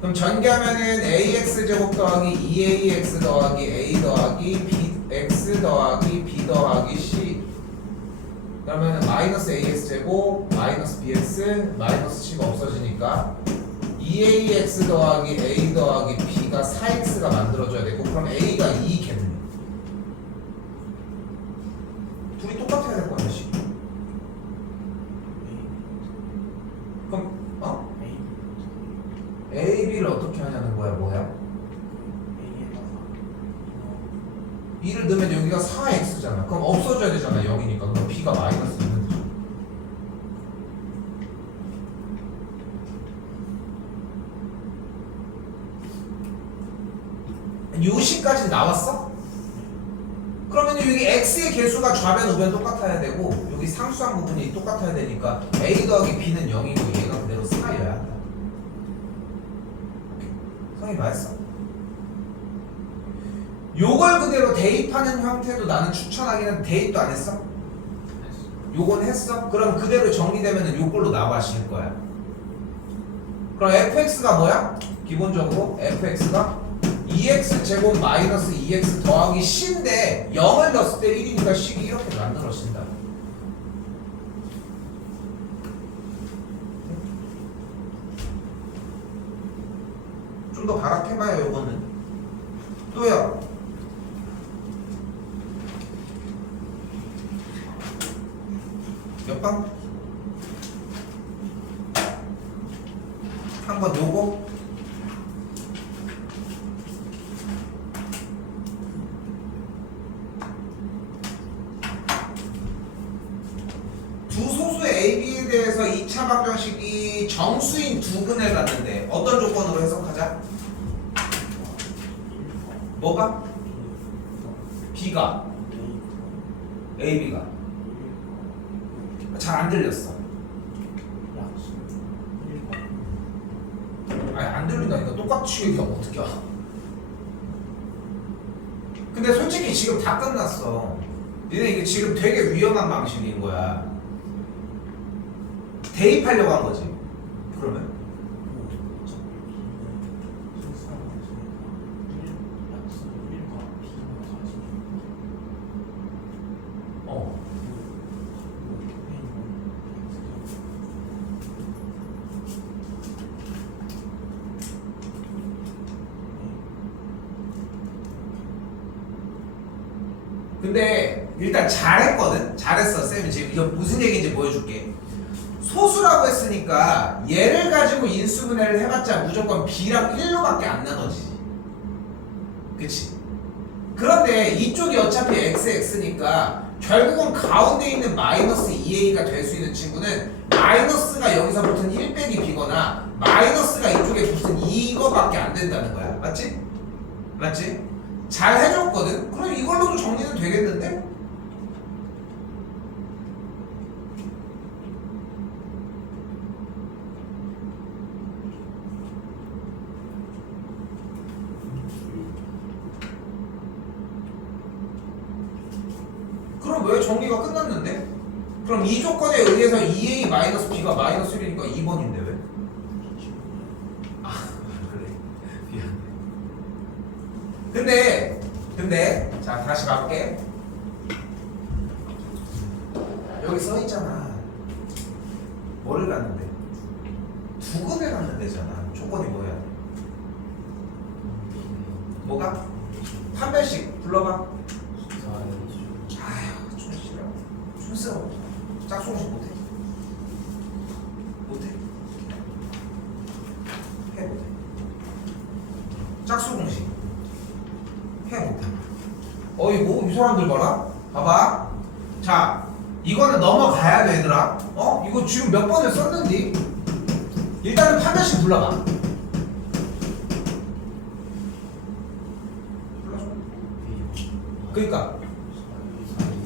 그럼 전개하면은 ax 제곱 더하기 2ax 더하기 a 더하기 bx 더하기 b 더하기 c. 그러면 마이너스 ax 제곱 마이너스 bx 마이너스 c가 없어지니까 2ax 더하기 a 더하기 b가 4x가 만들어져야 되고, 그럼 a가 2겠네. 둘이 똑같아야 될 거 아니야 씨. 그럼 a, b를 어떻게 하냐는 거야. 뭐야? 2를 넣으면 여기가 4x잖아. 그럼 없어져야 되잖아 0이니까. 그럼 b가 마이너스 2는 되죠. 요시까지 나왔어? 그러면 여기 x의 개수가 좌변 우변 똑같아야 되고, 여기 상수한 부분이 똑같아야 되니까 a 더하기 b는 0이고 얘가 그대로 4여야 한다. 성이 맞았어? 요걸 그대로 대입하는 형태도 나는 추천하기는. 대입도 안 했어? 요건 했어? 그럼 그대로 정리되면은 요걸로 나와실 거야. 그럼 fx가 뭐야? 기본적으로 fx가 2x 제곱 마이너스 2x 더하기 c인데 0을 넣었을 때 1이니까 식이 이렇게 만들어진다. 좀 더 발악해봐요 요거는. 또요. 몇 번? 한 번 요거. 두 소수의 A, B에 대해서 2차 방정식이 정수인 두 근을 갖는데 어떤 조건으로 해석하자? 뭐가? B가 A, B가 잘 안 들렸어. 아니 안 들린다니까. 똑같이 얘기하면 어떡해. 근데 솔직히 지금 다 끝났어. 니네 이게 지금 되게 위험한 방식인 거야. 대입하려고 한 거지. 그러면 근데 일단 잘했거든? 잘했어. 쌤이 지금 이거 무슨 얘기인지 보여줄게. 소수라고 했으니까 얘를 가지고 인수분해를 해봤자 무조건 b랑 1로밖에 안 나눠지지. 그치? 그런데 이쪽이 어차피 xx니까 결국은 가운데 있는 마이너스 2a가 될 수 있는 친구는 마이너스가 여기서 붙은 1 빼기 b거나 마이너스가 이쪽에 붙은 이거밖에 안 된다는 거야. 맞지? 맞지? 잘 해줬거든? 그럼 이걸로도 정리는 되겠는데? 그럼 왜 정리가 끝났는데? 그럼 이 조건에 의해서 2a-b가 마이너스 1이니까 2번인데 왜? 아 그래 미안해. 근데 자 다시 가볼게. 여기 써있잖아. 뭐를 갖는데? 두근을 갖는 데잖아. 조건이 뭐야? 뭐가? 판별식 불러봐. 아휴 좀 싫어. 촌스러워. 짝수공식 못해? 못해? 해 못해? 짝수공식 해 못해? 어이구 이 사람들 봐라. 봐봐. 자 이거는 넘어가야 돼 얘들아. 이거 지금 몇 번을 썼는지. 일단은 판별식 불러봐. 불러줘. 그러니까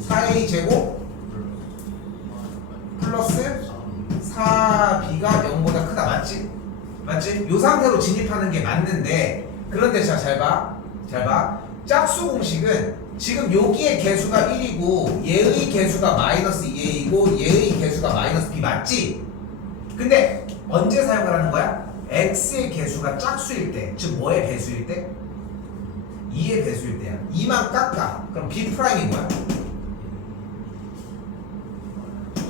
4a 제곱 플러스 4b가 0보다 크다. 맞지? 맞지? 요 상태로 진입하는 게 맞는데 그런데 자, 잘 봐. 잘 봐. 짝수 공식은 지금 여기의 개수가 1이고 얘의 개수가 마이너스 2a이고 얘의 개수가 마이너스 b 맞지? 근데 언제 사용을 하는 거야? x의 개수가 짝수일 때, 즉 뭐의 배수일 때? 2의 배수일 때야. 2만 깎아. 그럼 b 프라임인 거야.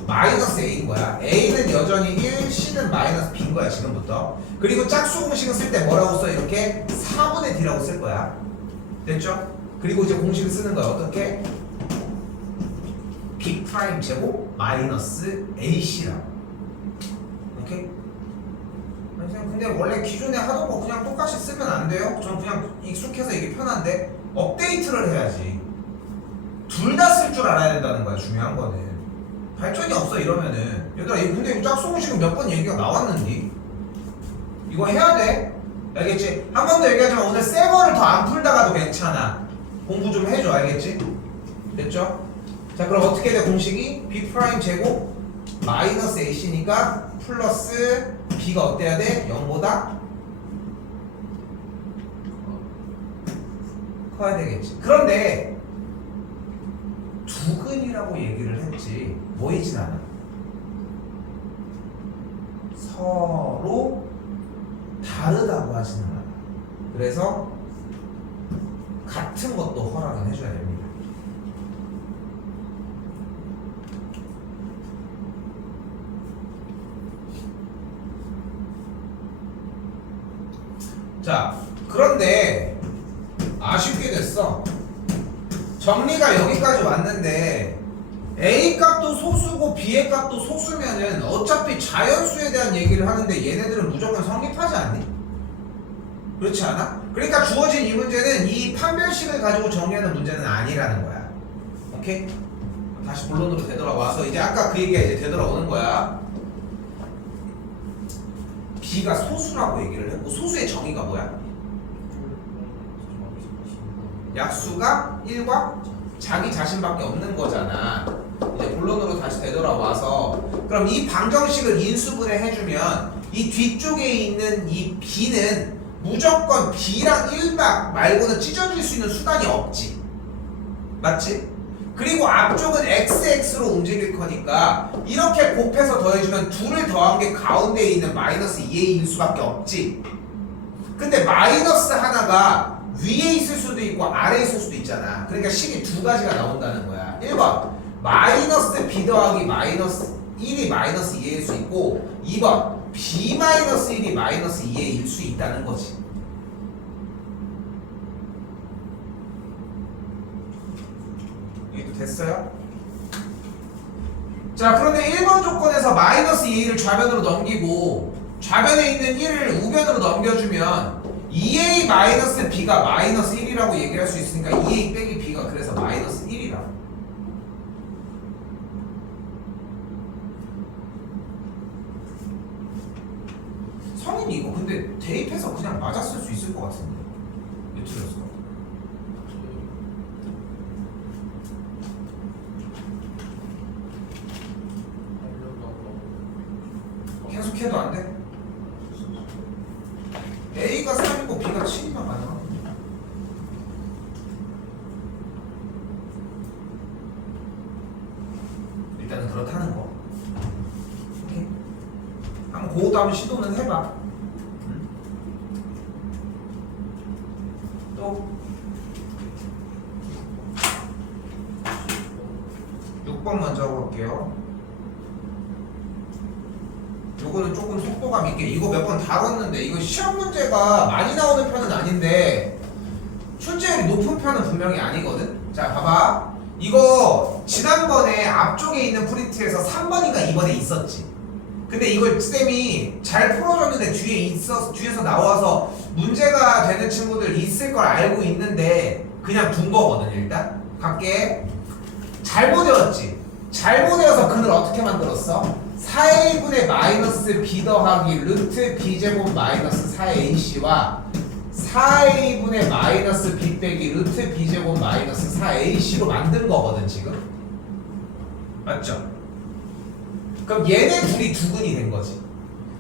마이너스 a인 거야. a는 여전히 1, c는 마이너스 b인 거야 지금부터. 그리고 짝수 공식을 쓸 때 뭐라고 써? 이렇게 4분의 d라고 쓸 거야. 됐죠? 그리고 이제 공식을 쓰는 거야. 어떻게? b 프라임 제곱 마이너스 ac라고. 오케이? 근데 원래 기존에 하던 거 그냥 똑같이 쓰면 안 돼요? 전 그냥 익숙해서 이게 편한데 업데이트를 해야지. 둘 다 쓸 줄 알아야 된다는 거야. 중요한 거는 발전이 없어 이러면은. 얘들아 근데 이거 짝수 공식은 몇 번 얘기가 나왔는데 이거 해야 돼. 알겠지? 한 번 더 얘기하지만 오늘 새 거를 더 안 풀다가도 괜찮아. 공부 좀 해줘. 알겠지? 됐죠? 자 그럼 어떻게 돼 공식이? b 프라임 제곱 마이너스 ac니까 플러스 b가 어때야 돼? 0보다 커야 되겠지. 그런데 두근이라고 얘기를 했지 모이진 않아. 서로 다르다고 하지는 않아. 그래서 같은 것도 허락은 해줘야 됩니다. 자, 그런데 아쉽게 됐어. 정리가 여기까지 왔는데 A 값도 소수고 B의 값도 소수면은 어차피 자연수에 대한 얘기를 하는데 얘네들은 무조건 성립하지 않니? 그렇지 않아? 그러니까 주어진 이 문제는 이 판별식을 가지고 정리하는 문제는 아니라는 거야. 오케이? 다시 본론으로 되돌아와서 이제 아까 그 얘기가 이제 되돌아오는 거야. B가 소수라고 얘기를 했고 소수의 정의가 뭐야? 약수가 1과 자기 자신밖에 없는 거잖아. 이제 본론으로 다시 되돌아와서 그럼 이 방정식을 인수분해 해주면 이 뒤쪽에 있는 이 B는 무조건 B랑 1박 말고는 찢어질 수 있는 수단이 없지. 맞지? 그리고 앞쪽은 XX로 움직일 거니까 이렇게 곱해서 더해주면 둘을 더한 게 가운데에 있는 마이너스 2A일 수밖에 없지. 근데 마이너스 하나가 위에 있을 수도 있고 아래에 있을 수도 있잖아. 그러니까 식이 두 가지가 나온다는 거야. 1번 마이너스 B 더하기 마이너스 1이 마이너스 2A일 수 있고 2번 B 마이너스 1이 마이너스 2A일 수 있다는 거지. 이해도 됐어요? 자 그런데 1번 조건에서 마이너스 2A를 좌변으로 넘기고 좌변에 있는 1을 우변으로 넘겨주면 2A 마이너스 B가 마이너스 1이라고 얘기할 수 있으니까 2A 빼기 B가 그래서 마이너스 1이라고. 성인이 이거 근데 대입해서 그냥 맞았을 수 있을 것 같은데 왜 틀렸어? 계속해도 안 돼? A가 3이고 B가 7이면 가능하거든. 일단은 그렇다는 거. 오케이? 한번 그것도 한번 시도는 해봐. 응? 또 6번 먼저 하고 갈게요. 요거는 조금 속도감 있게 이거 몇 번 다뤘는데 이거 시험 문제가 많이 나오는 편은 아닌데 출제율이 높은 편은 분명히 아니거든. 자 봐봐 이거 지난번에 앞쪽에 있는 프린트에서 3번인가 2번에 있었지. 근데 이걸 쌤이 잘 풀어줬는데 뒤에서 나와서 문제가 되는 친구들 있을 걸 알고 있는데 그냥 둔 거거든. 일단 갈게. 잘못 외웠지. 잘못 외워서 근을 어떻게 만들었어? 4a분의 마이너스 b 더하기 루트 b제곱 마이너스 4ac와 4a분의 마이너스 b 빼기 루트 b제곱 마이너스 4ac로 만든 거거든 지금. 맞죠? 그럼 얘네 둘이 두근이 된 거지.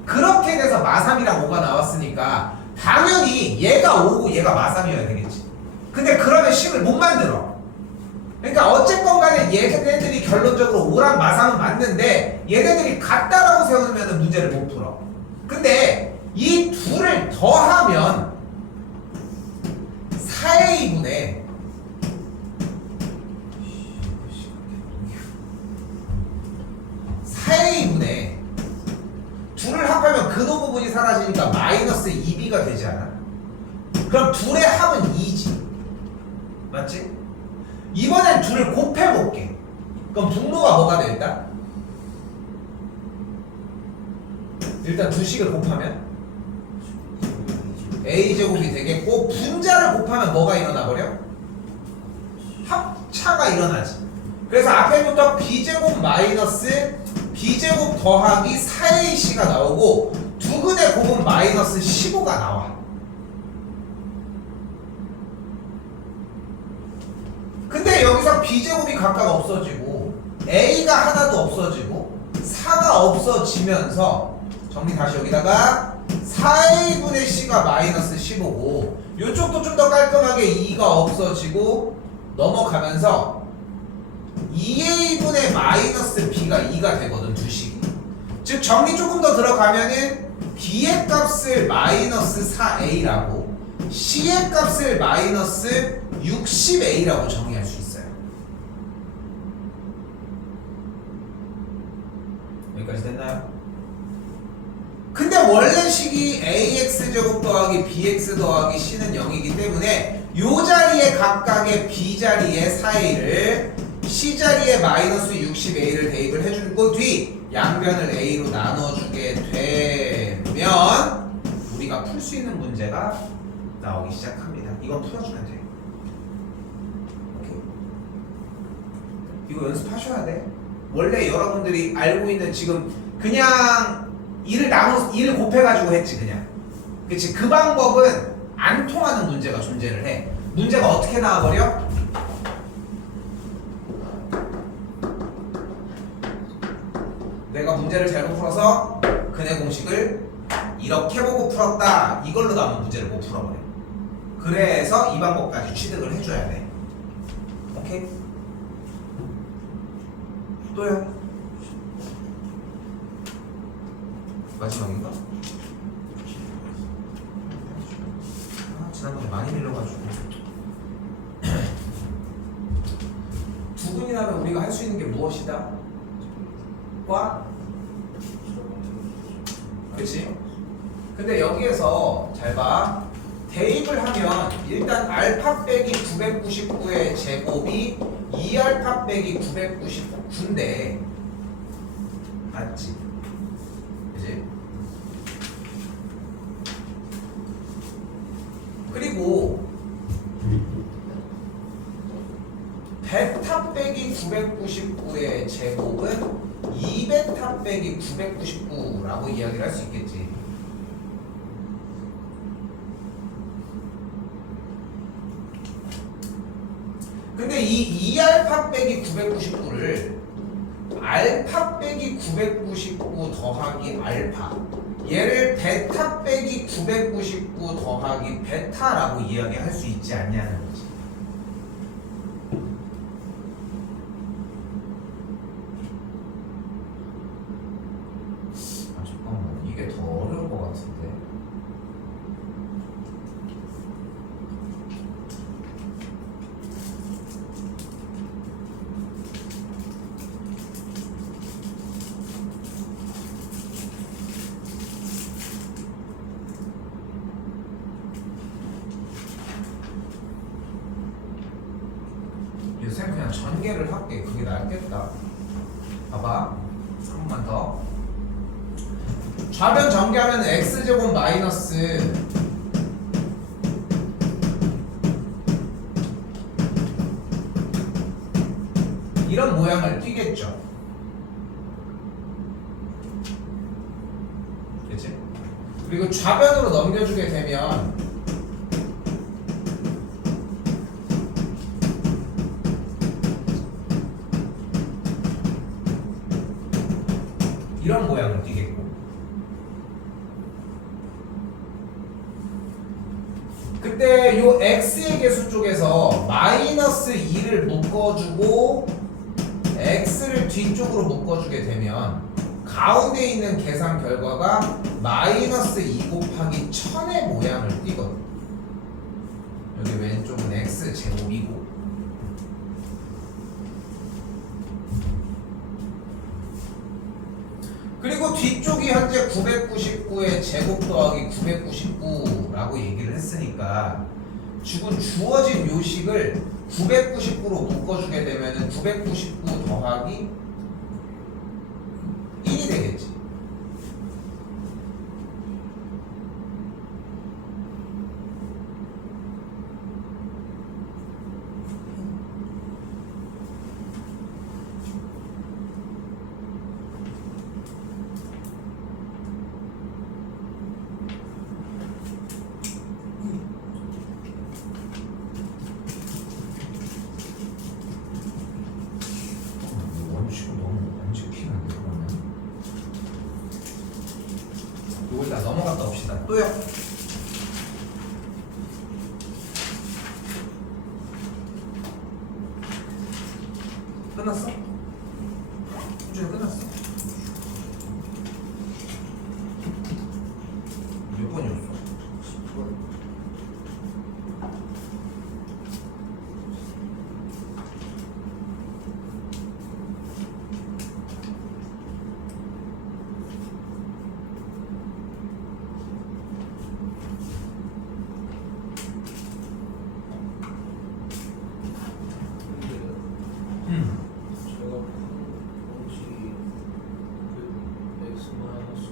그렇게 돼서 마3이랑 5가 나왔으니까 당연히 얘가 5고 얘가 마3이어야 되겠지. 근데 그러면 식을 못 만들어. 그러니까 어쨌건 간에 얘네들이 결론적으로 5랑 마3은 맞는데 얘네들이 같다라고 세우면 문제를 못 풀어. 근데 이 둘을 더하면 4A분의 둘을 합하면 근호 부분이 사라지니까 마이너스 2B가 되지 않아? 그럼 둘의 합은 2지. 맞지? 이번엔 둘을 곱해볼게. 그럼 분모가 뭐가 돼 일단 두 식을 곱하면 A제곱이 되겠고 분자를 곱하면 뭐가 일어나 버려? 합차가 일어나지. 그래서 앞에부터 B제곱 마이너스 B제곱 더하기 4AC가 나오고 두근의 곱은 마이너스 15가 나와. 근데 여기서 B제곱이 각각 없어지고 A가 하나도 없어지고 4가 없어지면서 정리 다시 여기다가 4A분의 C가 마이너스 15고 이쪽도 좀 더 깔끔하게 2가 없어지고 넘어가면서 2A분의 마이너스 B가 2가 되거든 두 식이. 즉 정리 조금 더 들어가면은 B의 값을 마이너스 4A라고 C의 값을 마이너스 60A라고 정의할 수 있어요. 여기까지 됐나요? 근데 원래 식이 AX제곱 더하기 BX 더하기 C는 0이기 때문에 요 자리에 각각의 B 자리에 4A를 C 자리에 마이너스 60A를 대입을 해주고 뒤 양변을 A로 나눠주게 되면 우리가 풀 수 있는 문제가 나오기 시작합니다. 이건 풀어주면 돼. 오케이. 이거 연습하셔야 돼. 원래 여러분들이 알고 있는 지금 그냥 일을 곱해가지고 했지 그냥. 그치? 그 방법은 안 통하는 문제가 존재를 해. 문제가 어떻게 나와버려? 내가 문제를 잘못 풀어서 근의 공식을 이렇게 보고 풀었다. 이걸로 나오면 문제를 못 풀어버려. 그래서 이 방법까지 취득을 해줘야 돼. 오케이? 또요? 마지막인가? 지난번에 많이 밀려가지고 두근이 나면 우리가 할 수 있는 게 무엇이다? 과? 그치? 근데 여기에서 잘 봐. 대입을 하면 일단 알파 빼기 999의 제곱이 2알파 빼기 999인데 맞지? 그치? 그리고 베타 빼기 999의 제곱은 2베타 빼기 999라고 이야기를 할 수 있겠지. 근데 이 2알파 빼기 999를 알파 빼기 999 더하기 알파 얘를 베타 빼기 999 더하기 베타라고 이야기할 수 있지 않냐는 거지. 아 잠깐만 이게 더 어려울 것 같은데. 요새 그냥 전개를 할게. 그게 낫겠다. 봐봐. 한 번만 더. 좌변 전개하면 x제곱 마이너스 이런 모양을 띄겠죠. 그치? 그리고 좌변으로 넘겨주게 되면 이런 모양을 띄겠고 그때 요 x의 개수 쪽에서 마이너스 2를 묶어주고 x를 뒤쪽으로 묶어주게 되면 가운데 있는 계산 결과가 마이너스 2 곱하기 1000의 모양을 띠거든. 여기 왼쪽은 x 제곱이고 그리고 뒤쪽이 현재 999의 제곱 더하기 999라고 얘기를 했으니까 지금 주어진 요식을 999로 묶어주게 되면은 999 더하기 1이 되겠지. 원칙은 너무 원칙피는데 그러면 이걸 다 넘어갔다 옵시다. 또요. 끝났어? 이제 끝났어. 몇 번이었어? 10번. 제가 혹시 그 x 마이너스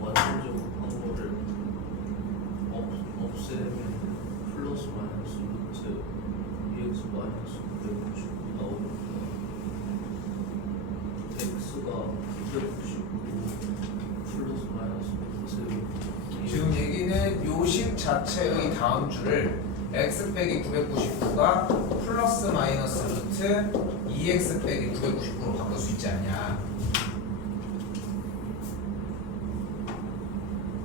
완전적으로 방법을 없애면 플러스 마이너스 루트 2x 마이너스 999 나오니까 x가 999 플러스 마이너스 루트 지금 얘기는 요식 자체의 다음 줄을 x 빼기 999가 플러스 마이너스 루트 2x 빼기 999로 바꿀 수 있지 않냐.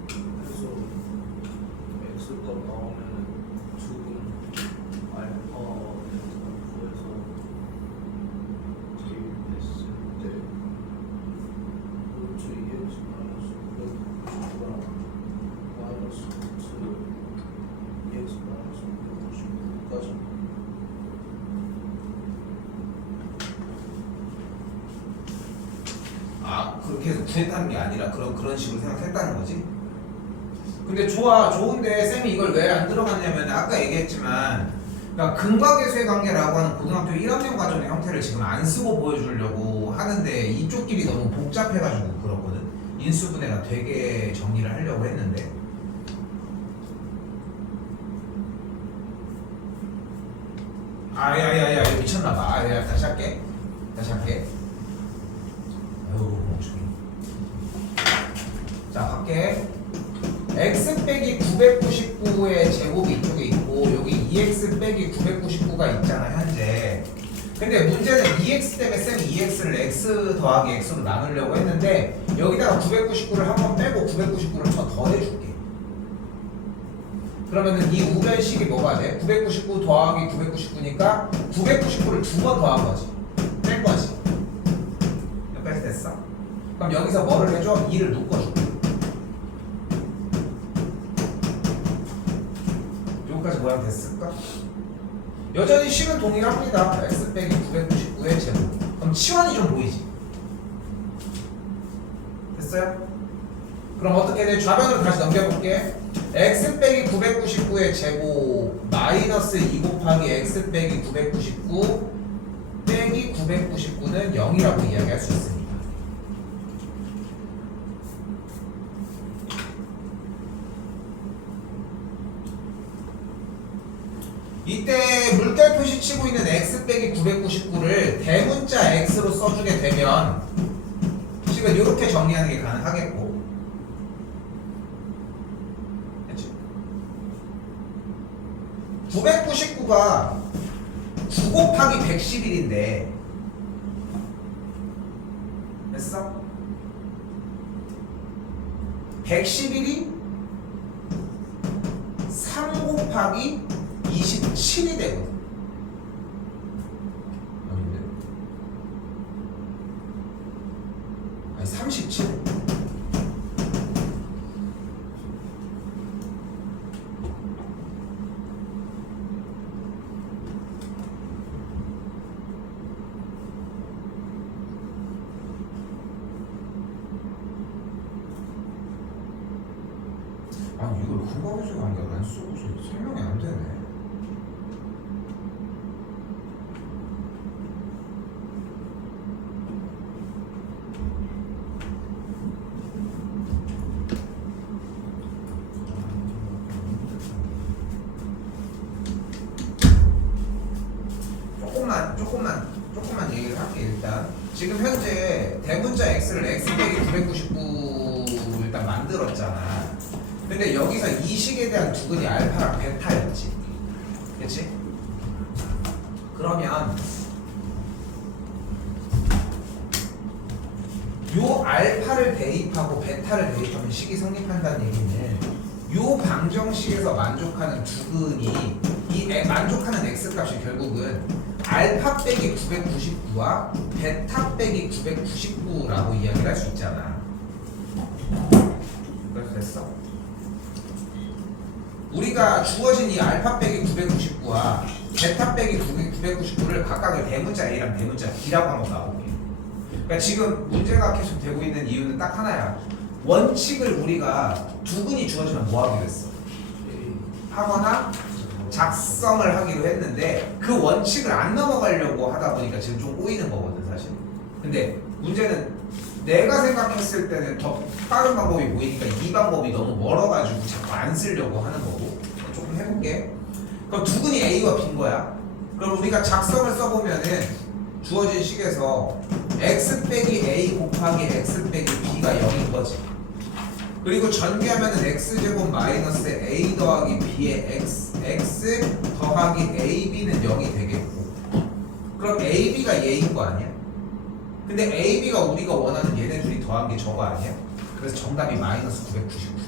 그래서 x가 나오면은 두분 알파 구해서 대입했을 때 루트 2x 마이너스 999랑 마이너스 루트 2x 마이너스 999까지 아 그렇게 해서 구했다는 게 아니라 그런 식으로 생각했다는 거지. 근데 좋은데 쌤이 이걸 왜 안 들어갔냐면 아까 얘기했지만 그러니까 근과계수의 관계라고 하는 고등학교 1학년 과정의 형태를 지금 안 쓰고 보여주려고 하는데 이쪽 길이 너무 복잡해가지고 그렇거든. 인수분해가 되게 정리를 하려고 했는데 아야야야 미쳤나봐. 아야 다시 할게. 아유 멍청이. 자 할게. x 빼기 999의 제곱이 이쪽에 있고 여기 2x 빼기 999가 있잖아 현재. 근데 문제는 2x 때문에 쌤이 2x를 x 더하기 x로 나누려고 했는데 여기다가 999를 한 번 빼고 999를 더 더해줄게. 그러면은 이 우변식이 뭐가 돼? 999 더하기 999니까 999를 두 번 더한 거지. 뺀 거지. 여기까지 됐어? 그럼 여기서 뭐를 해줘? 2를 묶어줄게. 여기까지 모양 됐을까? 여전히 식은 동일합니다. x 빼기 999의 제곱. 그럼 치환이 좀 보이지? 됐어요? 그럼 어떻게 돼? 좌변으로 다시 넘겨볼게. x 빼기 999의 제곱 마이너스 2 곱하기 x 빼기 999 빼기 999는 0이라고 이야기할 수 있습니다. 이때 물결 표시 치고 있는 x 빼기 999를 대문자 x로 써주게 되면 식은 이렇게 정리하는 게 가능하겠고, 그치? 999가 9 곱하기 111인데 됐어? 111이 곱하기 27이 되거든. 아닌데? 아니 37. 아니 이걸 국어교수 관계 안 쓰고서 설명이 안 되네. 조금만 얘기를 할게. 일단 지금 현재 대문자 x를 x 빼기 999 일단 만들었잖아. 근데 여기서 이 식에 대한 두근이 알파랑 베타였지. 그치? 그러면 요 알파를 대입하고 베타를 대입하면 식이 성립한다는 얘기는 요 방정식에서 만족하는 두근이 이 만족하는 x값이 결국은 알파 빼기 999와 베타 빼기 999라고 이야기를 할 수 있잖아. 그래서 됐어? 우리가 주어진 이 알파 빼기 999와 베타 빼기 999를 각각을 대문자 A랑 대문자 B라고 한번 놔볼게. 그러니까 지금 문제가 계속 되고 있는 이유는 딱 하나야. 원칙을 우리가 두근이 주어지면 뭐 하기로 했어? 하거나 작성을 하기로 했는데 그 원칙을 안 넘어가려고 하다 보니까 지금 좀 꼬이는 거거든 사실. 근데 문제는 내가 생각했을 때는 더 빠른 방법이 보이니까 이 방법이 너무 멀어가지고 자꾸 안 쓰려고 하는 거고. 조금 해볼게. 그럼 두근이 A와 B인 거야. 그럼 우리가 작성을 써보면은 주어진 식에서 x 빼기 A 곱하기 x 빼기 B가 0인 거지. 그리고 전개하면은 x제곱 마이너스 A 더하기 B의 x 더하기 AB는 0이 되겠고. 그럼 AB가 얘인 거 아니야? 근데 AB가 우리가 원하는 얘네 둘이 더한 게 저거 아니야? 그래서 정답이 마이너스 999.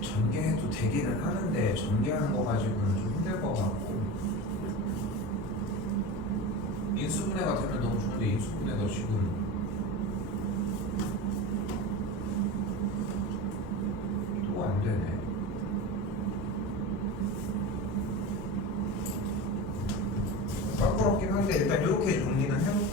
전개해도 되기는 하는데 전개하는 거 가지고는 좀 힘들 것 같고. 인수분해가 되면 너무 좋은데 인수분해가 지금 또 안 되네. 껄끄럽긴 한데 일단 이렇게 정리는 해볼게.